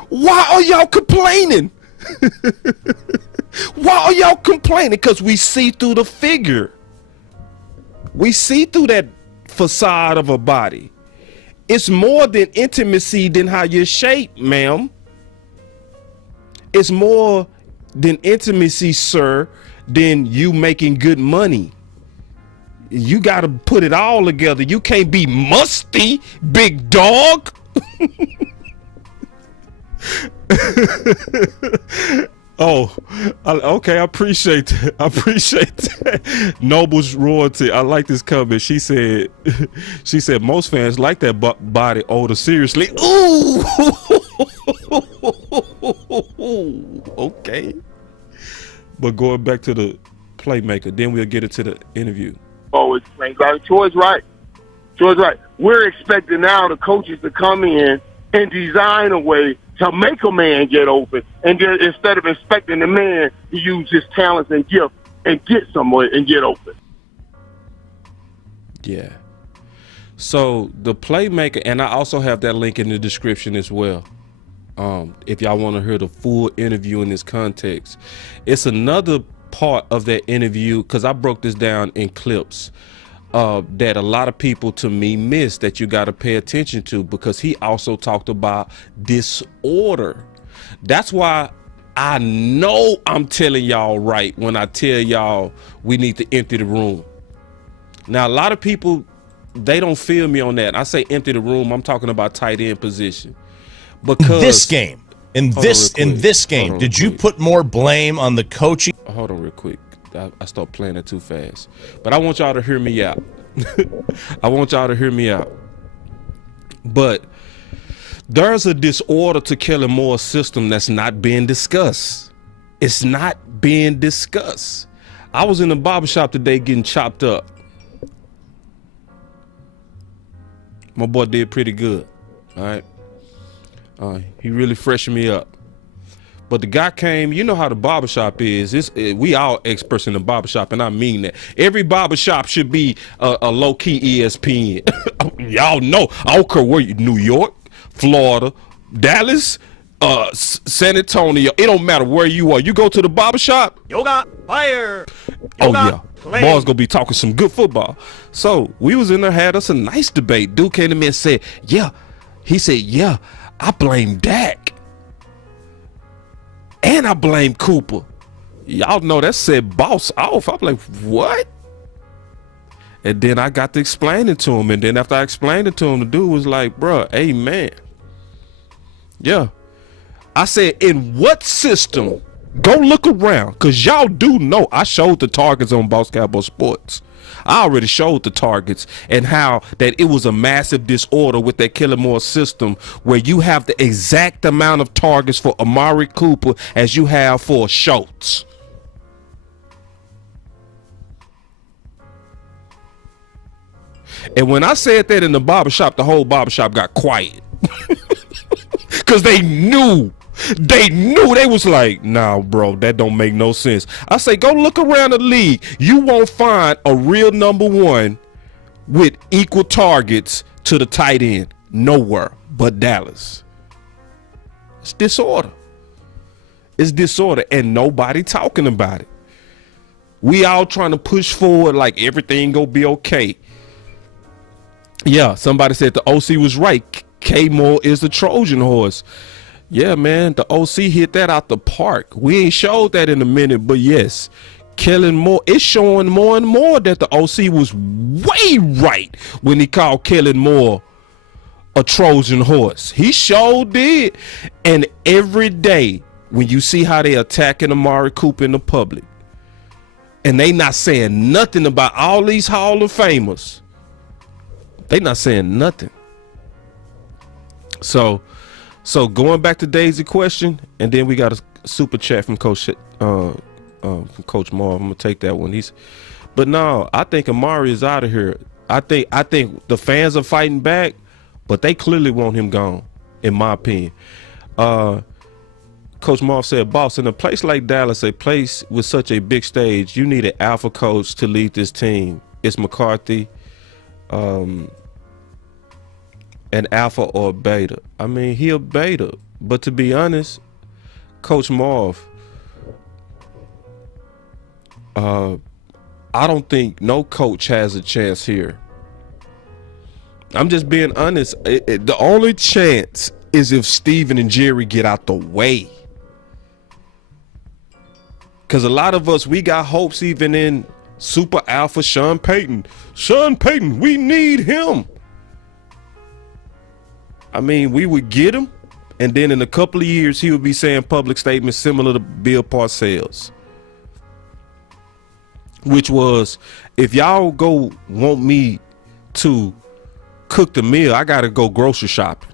why are y'all complaining? Why are y'all complaining? Because we see through the figure. We see through that facade of a body. It's more than intimacy than how you're shaped, ma'am. It's more than intimacy, sir, than you making good money. You got to put it all together. You can't be musty, big dog. Oh, okay. I appreciate that. I appreciate that. Noble's royalty. I like this comment. She said, most fans like that body odor seriously. Ooh. Okay. But going back to the playmaker, then we'll get into the interview. Oh, it's Troy's right. Troy's right. We're expecting now the coaches to come in and design a way to make a man get open, and then instead of expecting the man to use his talents and gift and get somewhere and get open. Yeah. So the playmaker, and I also have that link in the description as well. If y'all want to hear the full interview in this context, it's another part of that interview because I broke this down in clips that a lot of people to me miss that you got to pay attention to, because he also talked about disorder. That's why I know I'm telling y'all right when I tell y'all we need to empty the room. Now, a lot of people, they don't feel me on that. I say empty the room, I'm talking about tight end position. Because this game, in this game, did you put more blame on the coaching? Hold on real quick. I start playing it too fast. But I want y'all to hear me out. I want y'all to hear me out. But there's a disorder to Kellen Moore's system that's not being discussed. It's not being discussed. I was in the barbershop today getting chopped up. My boy did pretty good. All right. He really freshened me up. But the guy came, you know how the barbershop is. We all experts in the barbershop, and I mean that. Every barbershop should be a low-key ESPN. Y'all know. I don't care where you, New York, Florida, Dallas, San Antonio. It don't matter where you are. You go to the barbershop. Yoga, fire. Oh, Yoga, yeah. play. Boss gonna be talking some good football. So we was in there, had us a nice debate. Dude came to me and said, yeah. He said, yeah, I blame Dak. And I blame Cooper. Y'all know that said boss off. I'm like, what? And then I got to explain it to him. And then after I explained it to him, the dude was like, bruh, amen. Yeah. I said, in what system? Go look around. Because y'all do know I showed the targets on Boss Cowboy Sports. I already showed the targets and how that it was a massive disorder with that Kellen Moore system where you have the exact amount of targets for Amari Cooper as you have for Schultz. And when I said that in the barbershop, the whole barbershop got quiet. Because they knew. They was like, nah, bro, that don't make no sense. I say, go look around the league. You won't find a real number one with equal targets to the tight end nowhere but Dallas. It's disorder. It's disorder, and nobody talking about it. We all trying to push forward like everything gonna be okay. Yeah, somebody said the OC was right. K Moore is the Trojan horse. Yeah, man, the OC hit that out the park. We ain't showed that in a minute, but yes, Kellen Moore, it's showing more and more that the OC was way right when he called Kellen Moore a Trojan horse. He sure did. And every day when you see how they attacking Amari Cooper in the public, and they not saying nothing about all these Hall of Famers, they not saying nothing. So going back to Daisy's question, and then we got a super chat from Coach Marv. I'm gonna take that one. But no, I think Amari is out of here. I think the fans are fighting back, but they clearly want him gone, in my opinion. Coach Marv said, boss, in a place like Dallas, a place with such a big stage, you need an alpha coach to lead this team. It's McCarthy. And an alpha or a beta. I mean, he a beta. But to be honest, Coach Marv, I don't think no coach has a chance here. I'm just being honest. The only chance is if Steven and Jerry get out the way. Because a lot of us, we got hopes even in super alpha Sean Payton. Sean Payton, we need him. I mean, we would get him, and then in a couple of years, he would be saying public statements similar to Bill Parcells. Which was, if y'all go want me to cook the meal, I got to go grocery shopping.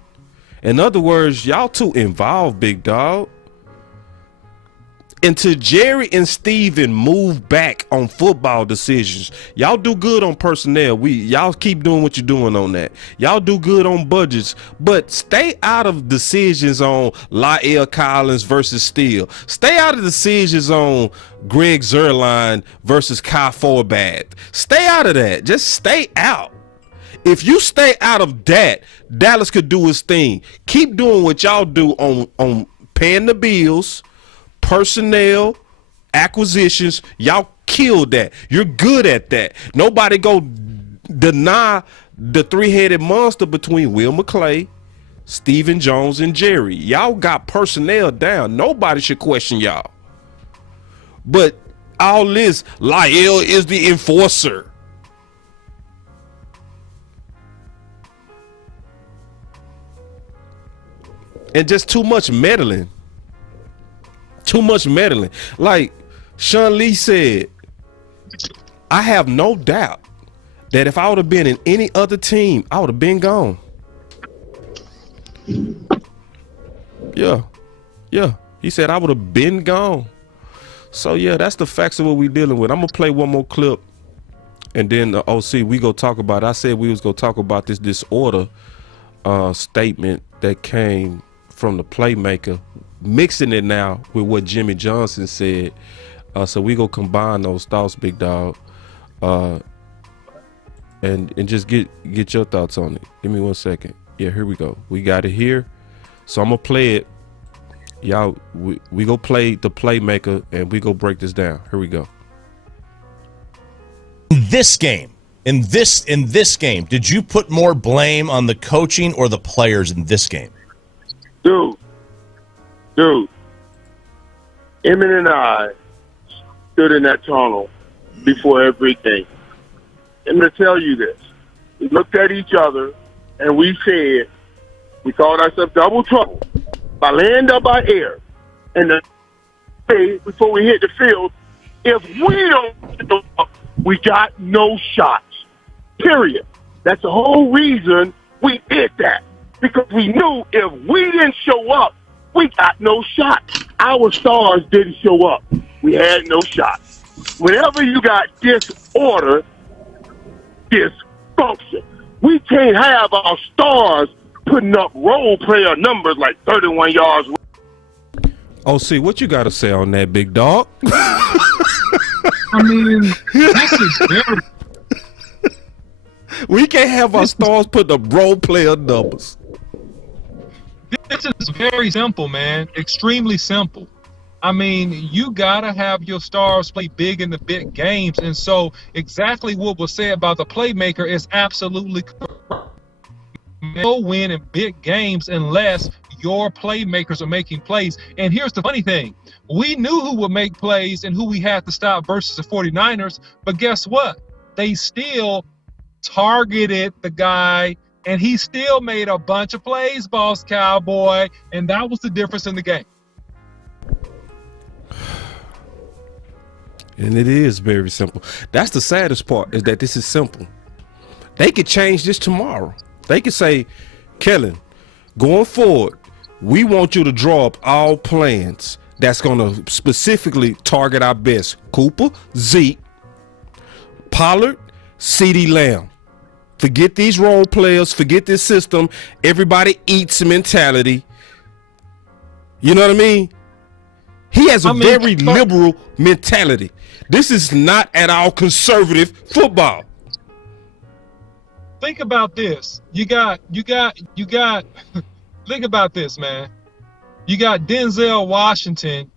In other words, y'all too involved, big dog. Until Jerry and Steven move back on football decisions, y'all do good on personnel. Y'all keep doing what you're doing on that. Y'all do good on budgets, but stay out of decisions on La'el Collins versus Steele. Stay out of decisions on Greg Zuerlein versus Kyle Forbath. Stay out of that. Just stay out. If you stay out of that, Dallas could do his thing. Keep doing what y'all do on paying the bills, personnel, acquisitions. Y'all killed that. You're good at that. Nobody go deny the three-headed monster between Will McClay, Stephen Jones, and Jerry. Y'all got personnel down. Nobody should question y'all. But all this, La'el is the enforcer. And just too much meddling. Too much meddling. Like Sean Lee said, I have no doubt that if I would have been in any other team, I would have been gone. Yeah. He said I would have been gone. So yeah, that's the facts of what we're dealing with. I'm gonna play one more clip, and then the OC we go talk about it. I said we was gonna talk about this disorder statement that came from the playmaker, mixing it now with what Jimmy Johnson said. So we go combine those thoughts, big dog, and just get your thoughts on it. Give me 1 second. Yeah, here we go. We got it here. So I'm gonna play it. Y'all, we go play the playmaker and we go break this down. Here we go. In this game, did you put more blame on the coaching or the players in this game? Dude, Emmett and I stood in that tunnel before everything. I'm going to tell you this. We looked at each other and we said, we called ourselves double trouble by land or by air. And the day before we hit the field, if we don't show up, we got no shots. Period. That's the whole reason we did that. Because we knew if we didn't show up, we got no shot. Our stars didn't show up. We had no shot. Whenever you got disorder, dysfunction, we can't have our stars putting up role player numbers like 31 yards. OC, what you got to say on that, big dog? I mean, this is very... We can't have our stars putting up role player numbers. This is very simple, man. Extremely simple. I mean, you got to have your stars play big in the big games. And so exactly what was said about the playmaker is absolutely correct. No win in big games unless your playmakers are making plays. And here's the funny thing. We knew who would make plays and who we had to stop versus the 49ers. But guess what? They still targeted the guy, and he still made a bunch of plays, Boss Cowboy, and that was the difference in the game. And it is very simple. That's the saddest part, is that this is simple. They could change this tomorrow. They could say, Kellen, going forward, we want you to draw up all plans that's going to specifically target our best. Cooper, Zeke, Pollard, CeeDee Lamb. Forget these role players. Forget this system. Everybody eats mentality. You know what I mean? He has a very liberal mentality. This is not at all conservative football. think about this. You got. Think about this, man. You got Denzel Washington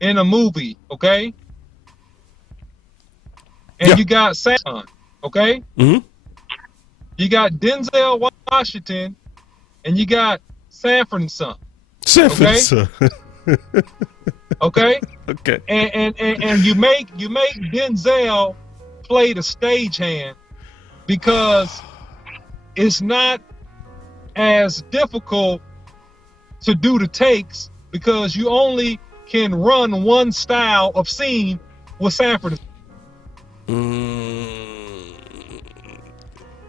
in a movie, okay? And you got Shan, okay? Mm-hmm. You got Denzel Washington, and you got Stafford and Son. Stafford. Okay. Okay. And you make Denzel play the stagehand because it's not as difficult to do the takes because you only can run one style of scene with Stafford.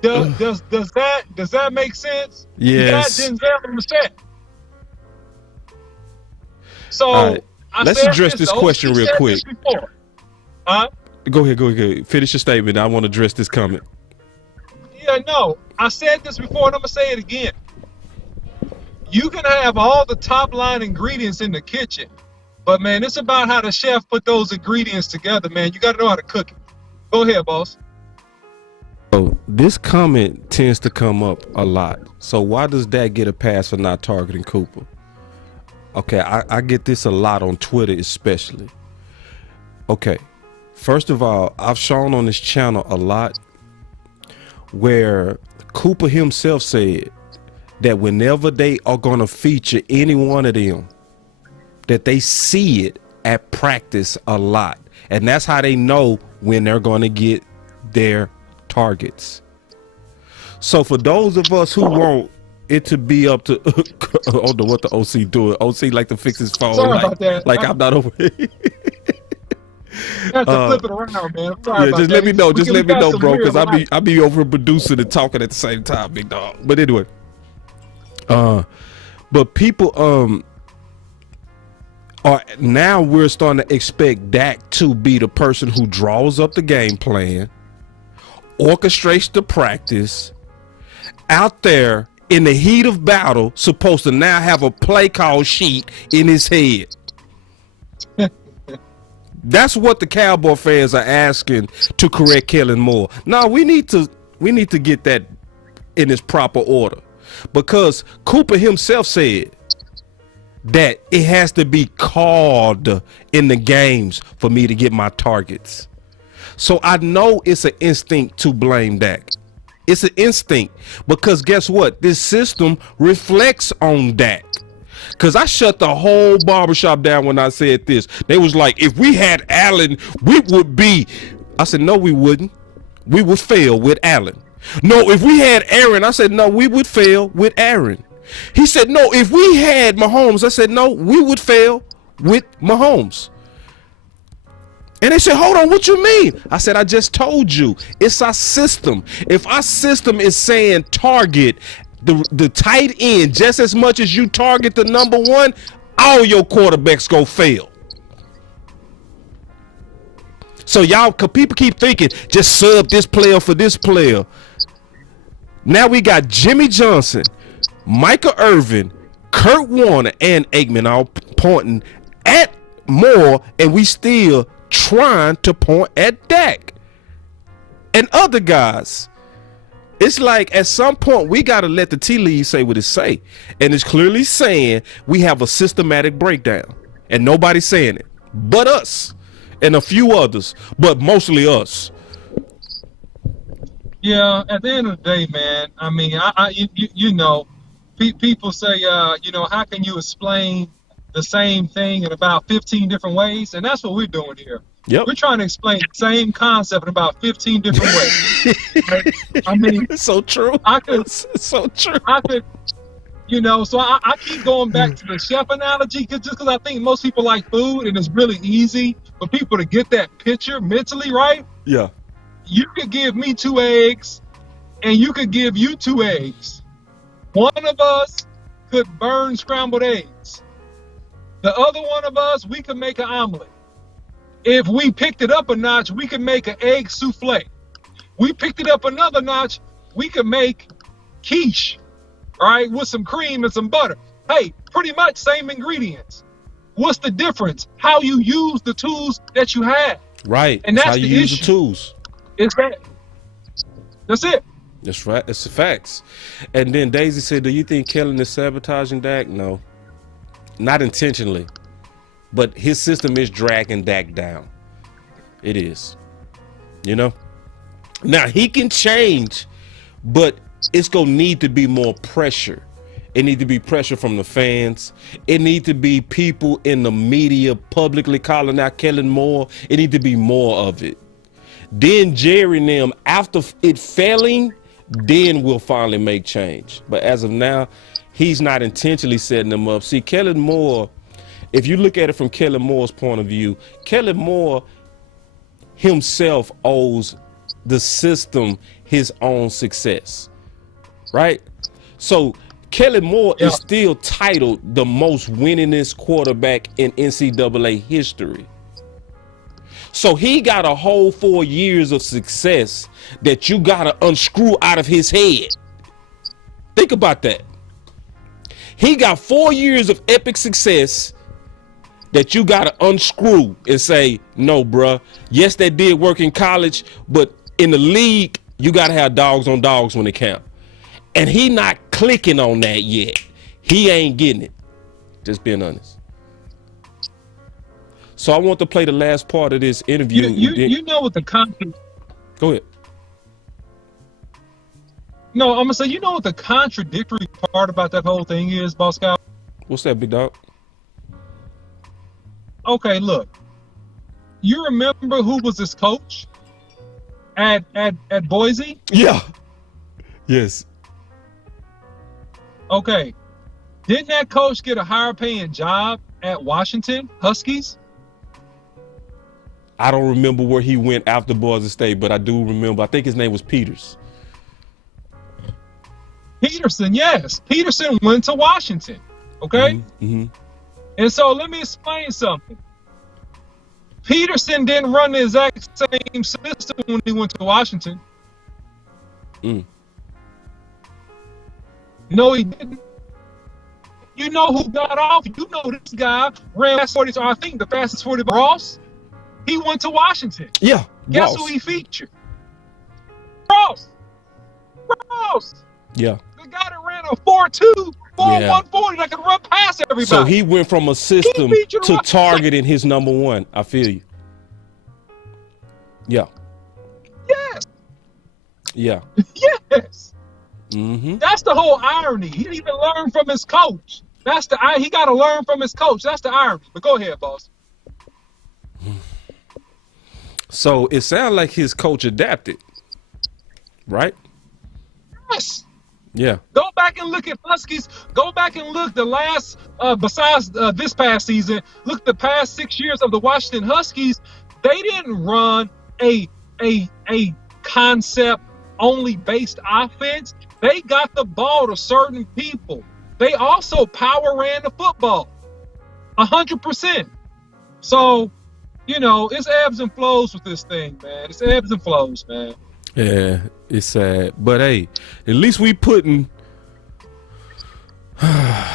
Does that make sense? Yes. You got Denzel on the set. So right. Let's address this question real quick. Huh? Go ahead. Finish your statement. I want to address this comment. Yeah, no. I said this before, and I'm gonna say it again. You can have all the top line ingredients in the kitchen, but man, it's about how the chef put those ingredients together, man. You got to know how to cook it. Go ahead, boss. So this comment tends to come up a lot. So why does Dak get a pass for not targeting Cooper? Okay, I get this a lot on Twitter especially. Okay, first of all, I've shown on this channel a lot where Cooper himself said that whenever they are going to feature any one of them, that they see it at practice a lot. And that's how they know when they're going to get their targets. So for those of us who want it to be up to, I don't know what the OC doing. OC like to fix his phone. Sorry about that. Like I'm not over here. Have to flip it around, man. I'm sorry about just that. let me know. Just let me know, bro, because I I be over producing and talking at the same time, big dog. But anyway, but people are now we're starting to expect Dak to be the person who draws up the game plan, orchestrates the practice, out there in the heat of battle, supposed to now have a play call sheet in his head. That's what the Cowboy fans are asking to correct Kellen Moore. No, we need to get that in its proper order, because Cooper himself said that it has to be called in the games for me to get my targets. So I know it's an instinct to blame Dak. It's an instinct, because guess what? This system reflects on Dak. Because I shut the whole barbershop down when I said this. They was like, if we had Allen, we would be. I said, no, we wouldn't. We would fail with Allen. No, if we had Aaron, I said, no, we would fail with Aaron. He said, no, if we had Mahomes, I said, no, we would fail with Mahomes. And they said, hold on, what you mean? I said, I just told you, it's our system. If our system is saying target the tight end just as much as you target the number one, all your quarterbacks go fail. So y'all, people keep thinking, just sub this player for this player. Now we got Jimmy Johnson, Michael Irvin, Kurt Warner, and Aikman all pointing at Moore, and we still trying to point at Dak and other guys. It's like at some point we got to let the tea leaves say what it say, and it's clearly saying we have a systematic breakdown, and nobody's saying it but us and a few others, but mostly us. Yeah, at the end of the day, man, I mean, you know, people say, you know, how can you explain the same thing in about 15 different ways? And that's what we're doing here. Yep. We're trying to explain the same concept in about 15 different ways. Right? I mean, It's so true. It's so true. I could, you know, so I keep going back to the chef analogy just because I think most people like food, and it's really easy for people to get that picture mentally, right? Yeah. You could give me 2 eggs, and you could give you 2 eggs. One of us could burn scrambled eggs. The other one of us, we could make an omelet. If we picked it up a notch, we could make an egg souffle. We picked it up another notch, we could make quiche, all right, with some cream and some butter. Hey, pretty much same ingredients. What's the difference? How you use the tools that you have. Right. And that's how you the use issue. the tools. That's it. That's right. It's the facts. And then Daisy said, do you think Kellen is sabotaging Dak? No. Not intentionally. But his system is dragging Dak down. It is. You know? Now, he can change, but it's going to need to be more pressure. It need to be pressure from the fans. It need to be people in the media publicly calling out Kellen Moore. It need to be more of it. Then Jerry and them, after it failing, then we'll finally make change. But as of now, he's not intentionally setting them up. See, Kellen Moore, if you look at it from Kellen Moore's point of view, Kellen Moore himself owes the system his own success, right? So Kellen Moore is still titled the most winningest quarterback in NCAA history. So he got a whole 4 years of success that you got to unscrew out of his head. Think about that. He got 4 years of epic success that you got to unscrew and say, no, bruh. Yes, that did work in college, but in the league, you got to have dogs on dogs when it count. And he not clicking on that yet. He ain't getting it. Just being honest. So I want to play the last part of this interview. You know what the Go ahead. No, I'm gonna say, you know what the contradictory part about that whole thing is, Boss Cow? What's that, big dog? Okay, look. You remember who was his coach at Boise? Yeah. Yes. Okay. Didn't that coach get a higher paying job at Washington Huskies? I don't remember where he went after Boise State, but I do remember. I think his name was Peters. Peterson, yes. Peterson went to Washington. Okay? Mm-hmm. And so let me explain something. Peterson didn't run the exact same system when he went to Washington. No, he didn't. You know who got off? You know this guy ran fast 40, I think the fastest 40 Ross. He went to Washington. Yeah. Guess who he featured? Ross. Yeah. The guy that ran a 4.2, 4.140 that could run past everybody. So he went from a system to targeting his number one. I feel you. Yeah. Yes. Yeah. Yes. Mm-hmm. That's the whole irony. He didn't even learn from his coach. He got to learn from his coach. That's the irony. But go ahead, boss. So it sounds like his coach adapted, right? Yes. Yeah. Go back and look at Huskies. Go back and look the last, besides this past season, look the past 6 years of the Washington Huskies. They didn't run a concept only based offense. They got the ball to certain people. They also power ran the football 100%. So, you know, it's ebbs and flows with this thing, man. It's ebbs and flows, man. Yeah, it's sad. But hey, at least we putting putting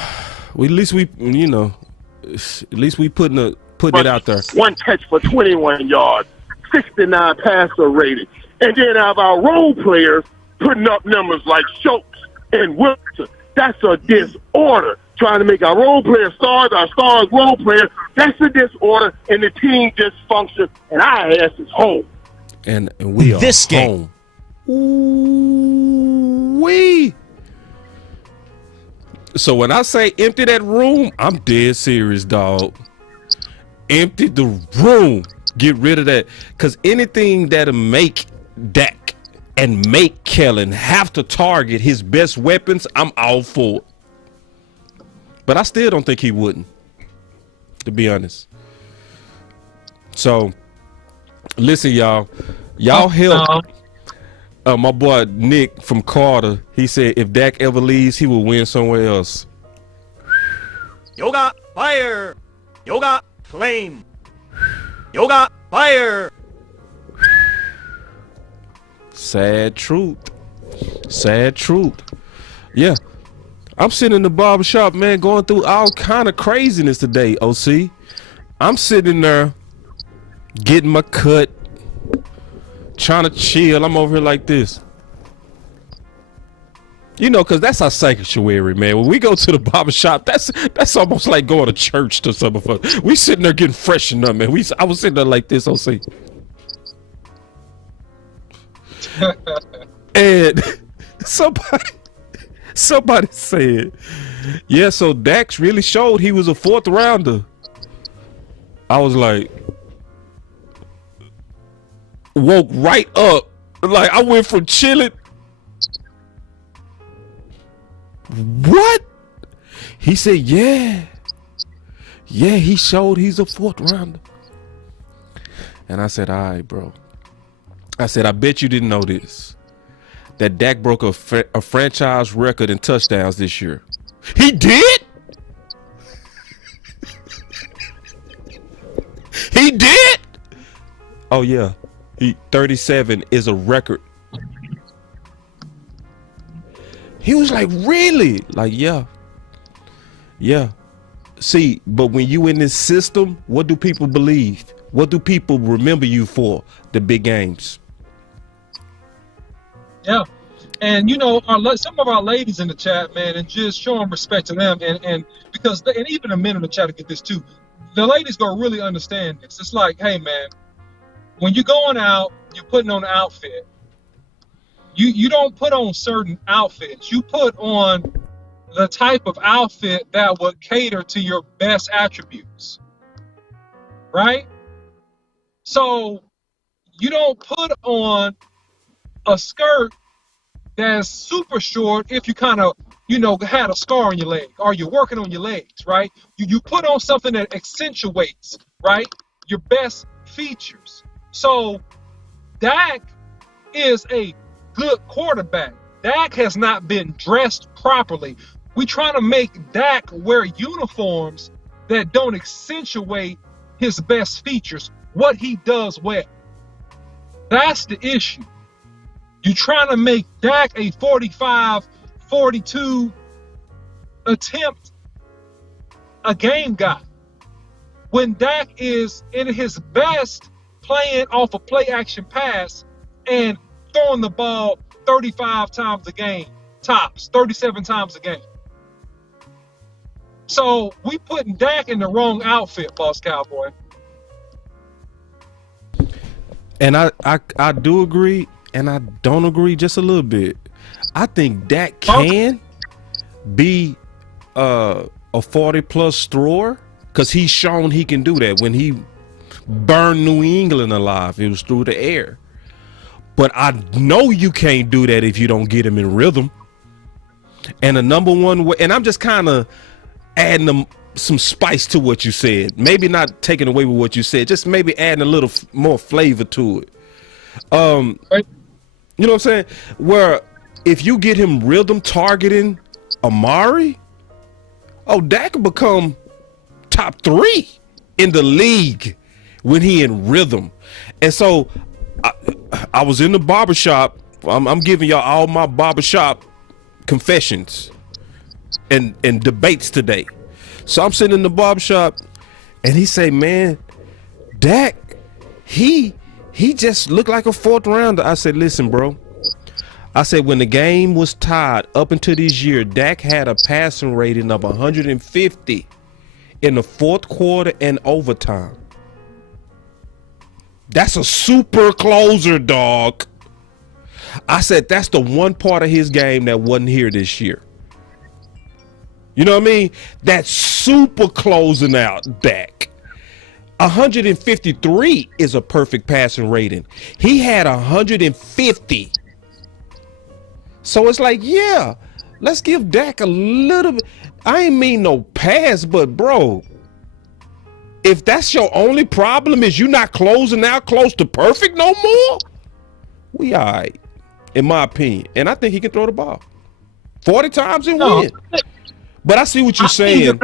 it out there. One catch for 21 yards, 69 passer rating. And then have our role players putting up numbers like Schultz and Wilson. That's a disorder. Trying to make our role players stars, our stars role players. That's a disorder, and the team dysfunction, and our ass is home. And we are this game. Ooh-wee. So when I say empty that room, I'm dead serious, dog. Empty the room. Get rid of that. Because anything that'll make Dak and make Kellen have to target his best weapons, I'm all for it. But I still don't think he wouldn't, to be honest. So, listen, y'all help. My boy Nick from Carter, he said if Dak ever leaves, he will win somewhere else. Yoga fire. Yoga flame. Yoga fire. Sad truth. Sad truth. Yeah. I'm sitting in the barbershop, man, going through all kind of craziness today, OC. I'm sitting there getting my cut, trying to chill. I'm over here like this. You know, because that's our sanctuary, man. When we go to the barbershop, that's almost like going to church to some of us. We sitting there getting freshened up, man. I was sitting there like this, OC. And somebody said, yeah, so Dax really showed he was a 4th rounder. I was like, woke right up. Like, I went from chilling. What? He said, yeah, he showed he's a 4th rounder. And I said, all right, bro. I said, I bet you didn't know this, that Dak broke a franchise record in touchdowns this year. He did? He did? Oh, yeah. 37 is a record. He was like, really? Like, yeah. See, but when you in this system, what do people believe? What do people remember you for? The big games. Yeah. And, you know, some of our ladies in the chat, man, and just showing respect to them. And because, and even the men in the chat to get this too, the ladies gonna really understand this. It's like, hey, man, when you're going out, you're putting on an outfit. You don't put on certain outfits. You put on the type of outfit that would cater to your best attributes, right? So you don't put on a skirt that's super short if you kind of, you know, had a scar on your leg or you're working on your legs, right? You put on something that accentuates, right, your best features. So Dak is a good quarterback. Dak has not been dressed properly. We trying to make Dak wear uniforms that don't accentuate his best features, what he does well. That's the issue. You're trying to make Dak a 45, 42 attempt a game guy, when Dak is in his best playing off a play action pass and throwing the ball 35 times a game, tops, 37 times a game. So we putting Dak in the wrong outfit, Boss Cowboy. And I do agree, and I don't agree just a little bit. I think Dak can be a 40-plus thrower because he's shown he can do that. When he burned New England alive, it was through the air. But I know you can't do that if you don't get him in rhythm. And the number one way, and I'm just kind of adding some spice to what you said. Maybe not taking away with what you said, just maybe adding a little more flavor to it. You know what I'm saying? Where if you get him rhythm targeting Amari, Dak will become top 3 in the league when he in rhythm. And so I was in the barbershop. I'm giving y'all all my barbershop confessions and debates today. So I'm sitting in the barbershop and he say, man, Dak, he just looked like a 4th rounder. I said, listen, bro. I said, when the game was tied up until this year, Dak had a passing rating of 150 in the 4th quarter and overtime. That's a super closer, dog. I said, that's the one part of his game that wasn't here this year. You know what I mean? That's super closing out Dak. 153 is a perfect passing rating. He had 150. So it's like, yeah, let's give Dak a little bit. I ain't mean no pass, but bro, if that's your only problem is you not closing out close to perfect no more, we all right, in my opinion. And I think he can throw the ball 40 times and win. But I see what you're saying.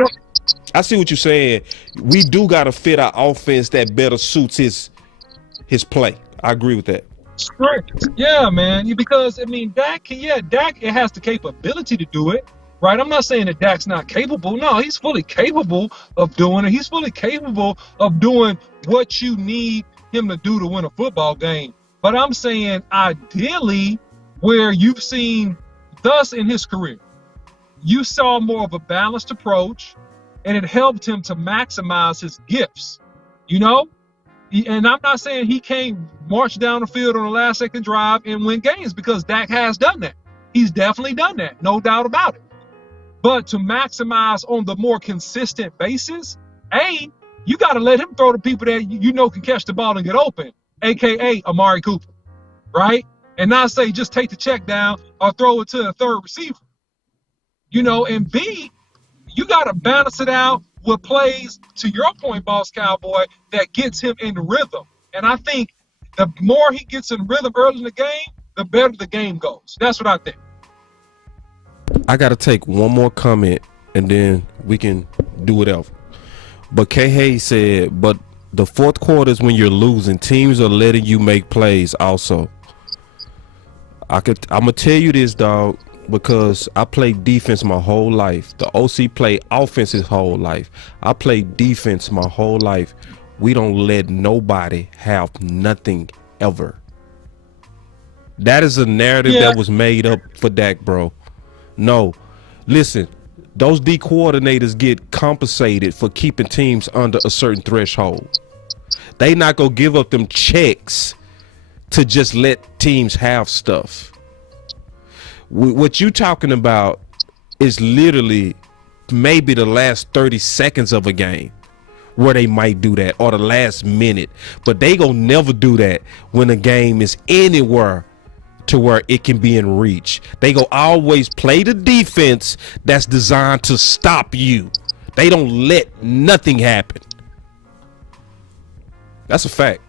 I see what you're saying. We do got to fit our offense that better suits his play. I agree with that. Yeah, man. Because I mean, Dak it has the capability to do it, right? I'm not saying that Dak's not capable. No, he's fully capable of doing it. He's fully capable of doing what you need him to do to win a football game. But I'm saying, ideally, where you've seen thus in his career, you saw more of a balanced approach, and it helped him to maximize his gifts. You know, and I'm not saying he can't march down the field on the last second drive and win games, because Dak has done that. He's definitely done that, no doubt about it. But to maximize on the more consistent basis, you got to let him throw to people that you know can catch the ball and get open, a.k.a. Amari Cooper, right? And not say just take the check down or throw it to the third receiver. You know, and B, you got to balance it out with plays, to your point, Boss Cowboy, that gets him in rhythm. And I think the more he gets in rhythm early in the game, the better the game goes. That's what I think. I got to take one more comment, and then we can do whatever. But K. Hayes said, but the fourth quarter is when you're losing. Teams are letting you make plays also. I'm going to tell you this, dog, because I played defense my whole life. The OC played offense his whole life. I played defense my whole life. We don't let nobody have nothing ever. That is a narrative that was made up for Dak, bro. No. Listen, those D coordinators get compensated for keeping teams under a certain threshold. They not going to give up them checks to just let teams have stuff. What you talking about is literally maybe the last 30 seconds of a game where they might do that, or the last minute. But they gonna never do that when the game is anywhere to where it can be in reach. They go always play the defense that's designed to stop you. They don't let nothing happen. That's a fact.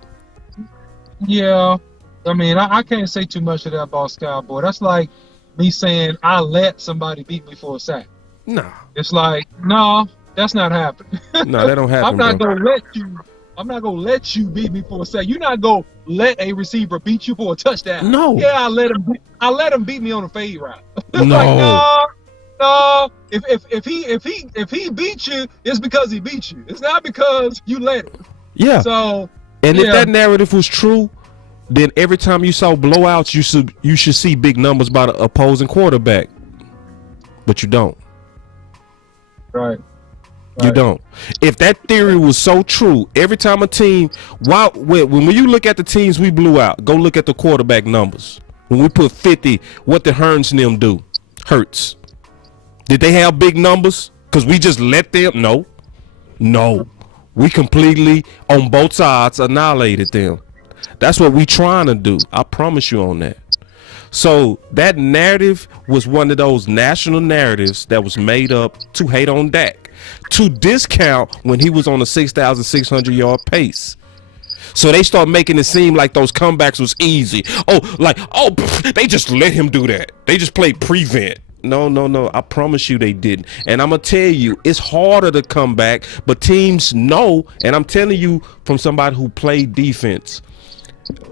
Yeah, I mean, I can't say too much of that, Boss Cowboy. That's like me saying I let somebody beat me for a sack. Nah. It's like, no, that's not happening. No, that don't happen. I'm not gonna let you beat me for a sack. You're not gonna let a receiver beat you for a touchdown. No. Yeah, I let him beat me on a fade route. No. Like, no. If he beat you, it's because he beat you. It's not because you let him. Yeah. So, and if that narrative was true, then every time you saw blowouts, you should see big numbers by the opposing quarterback. But you don't. Right. You don't. If that theory was so true, every time a team, when you look at the teams we blew out, go look at the quarterback numbers. When we put 50, what did Hearns and them do? Hurts. Did they have big numbers? Because we just let them? No. We completely, on both sides, annihilated them. That's what we trying to do. I promise you on that. So that narrative was one of those national narratives that was made up to hate on Dak, to discount when he was on a 6,600 yard pace. So they start making it seem like those comebacks was easy. They just let him do that. They just played prevent. No. I promise you they didn't. And I'm going to tell you, it's harder to come back, but teams know, and I'm telling you from somebody who played defense.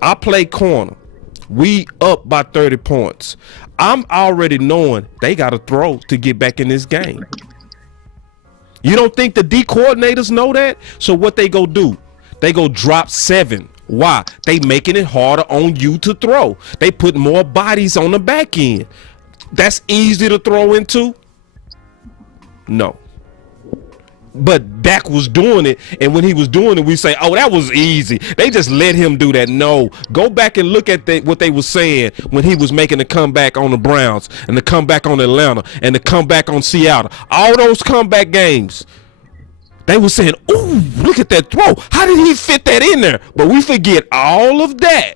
I play corner. We up by 30 points. I'm already knowing they got to throw to get back in this game. You don't think the D coordinators know that? So what they go do? They go drop 7. Why? They making it harder on you to throw. They put more bodies on the back end. That's easy to throw into? No. But Dak was doing it, and when he was doing it, we say, oh, that was easy. They just let him do that. No. Go back and look at what they were saying when he was making the comeback on the Browns and the comeback on Atlanta and the comeback on Seattle. All those comeback games, they were saying, ooh, look at that throw. How did he fit that in there? But we forget all of that.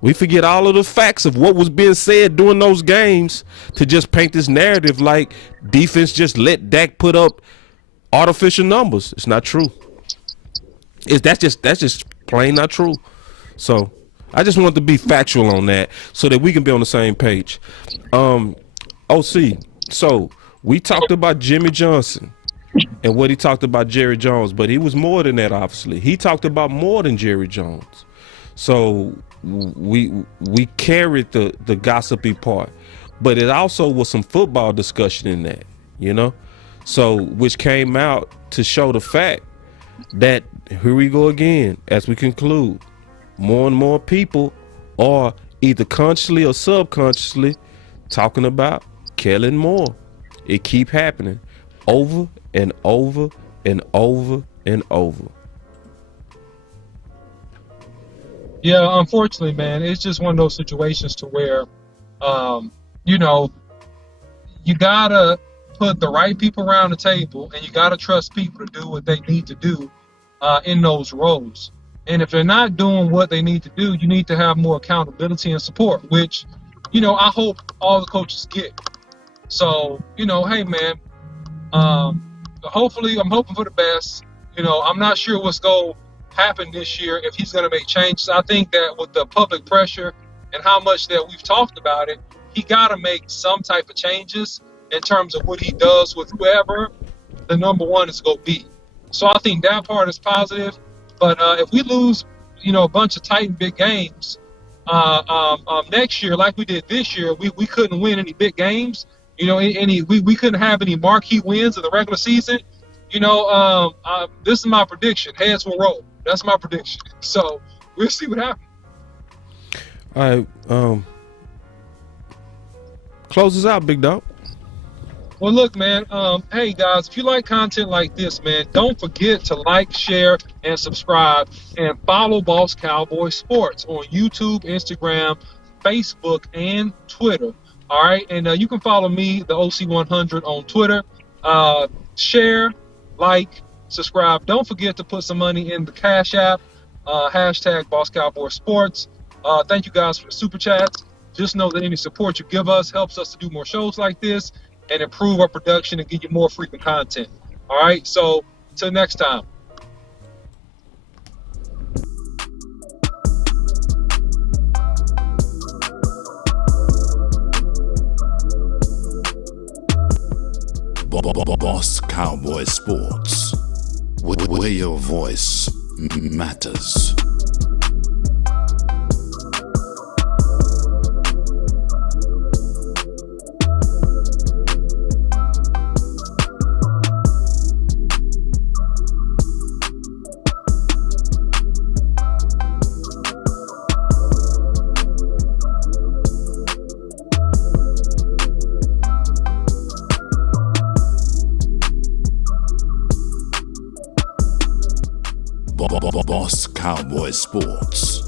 We forget all of the facts of what was being said during those games to just paint this narrative like defense just let Dak put up artificial numbers. It's not true. That's just plain not true. So I just wanted to be factual on that so that we can be on the same page. OC, so we talked about Jimmy Johnson and what he talked about Jerry Jones, but he was more than that, obviously. He talked about more than Jerry Jones. So we carried the gossipy part, but it also was some football discussion in that, you know, so which came out to show the fact that here we go again as we conclude, more and more people are either consciously or subconsciously talking about Kellen Moore. It keep happening over and over and over and over. Yeah, unfortunately, man, it's just one of those situations to where, you know, you gotta put the right people around the table, and you gotta trust people to do what they need to do in those roles. And if they're not doing what they need to do, you need to have more accountability and support, which, you know, I hope all the coaches get. So, you know, hey, man, hopefully, I'm hoping for the best. You know, I'm not sure what's going to happen this year if he's going to make changes. I think that with the public pressure and how much that we've talked about it, he got to make some type of changes in terms of what he does with whoever the number one is going to be. So I think that part is positive. But if we lose, you know, a bunch of tight and big games next year, like we did this year, we couldn't win any big games. You know, we couldn't have any marquee wins in the regular season. You know, this is my prediction. Heads will roll. That's my prediction. So we'll see what happens. All right. Close us out, big dog. Well, look, man, hey, guys, if you like content like this, man, don't forget to like, share, and subscribe, and follow Boss Cowboy Sports on YouTube, Instagram, Facebook, and Twitter. All right, and you can follow me, the OC100, on Twitter. Share, like, subscribe. Don't forget to put some money in the CashApp, hashtag Boss Cowboy Sports. Thank you guys for the super chats. Just know that any support you give us helps us to do more shows like this and improve our production and give you more frequent content. All right, so until next time. Boss Cowboy Sports, where your voice matters. Boss Cowboy Sports.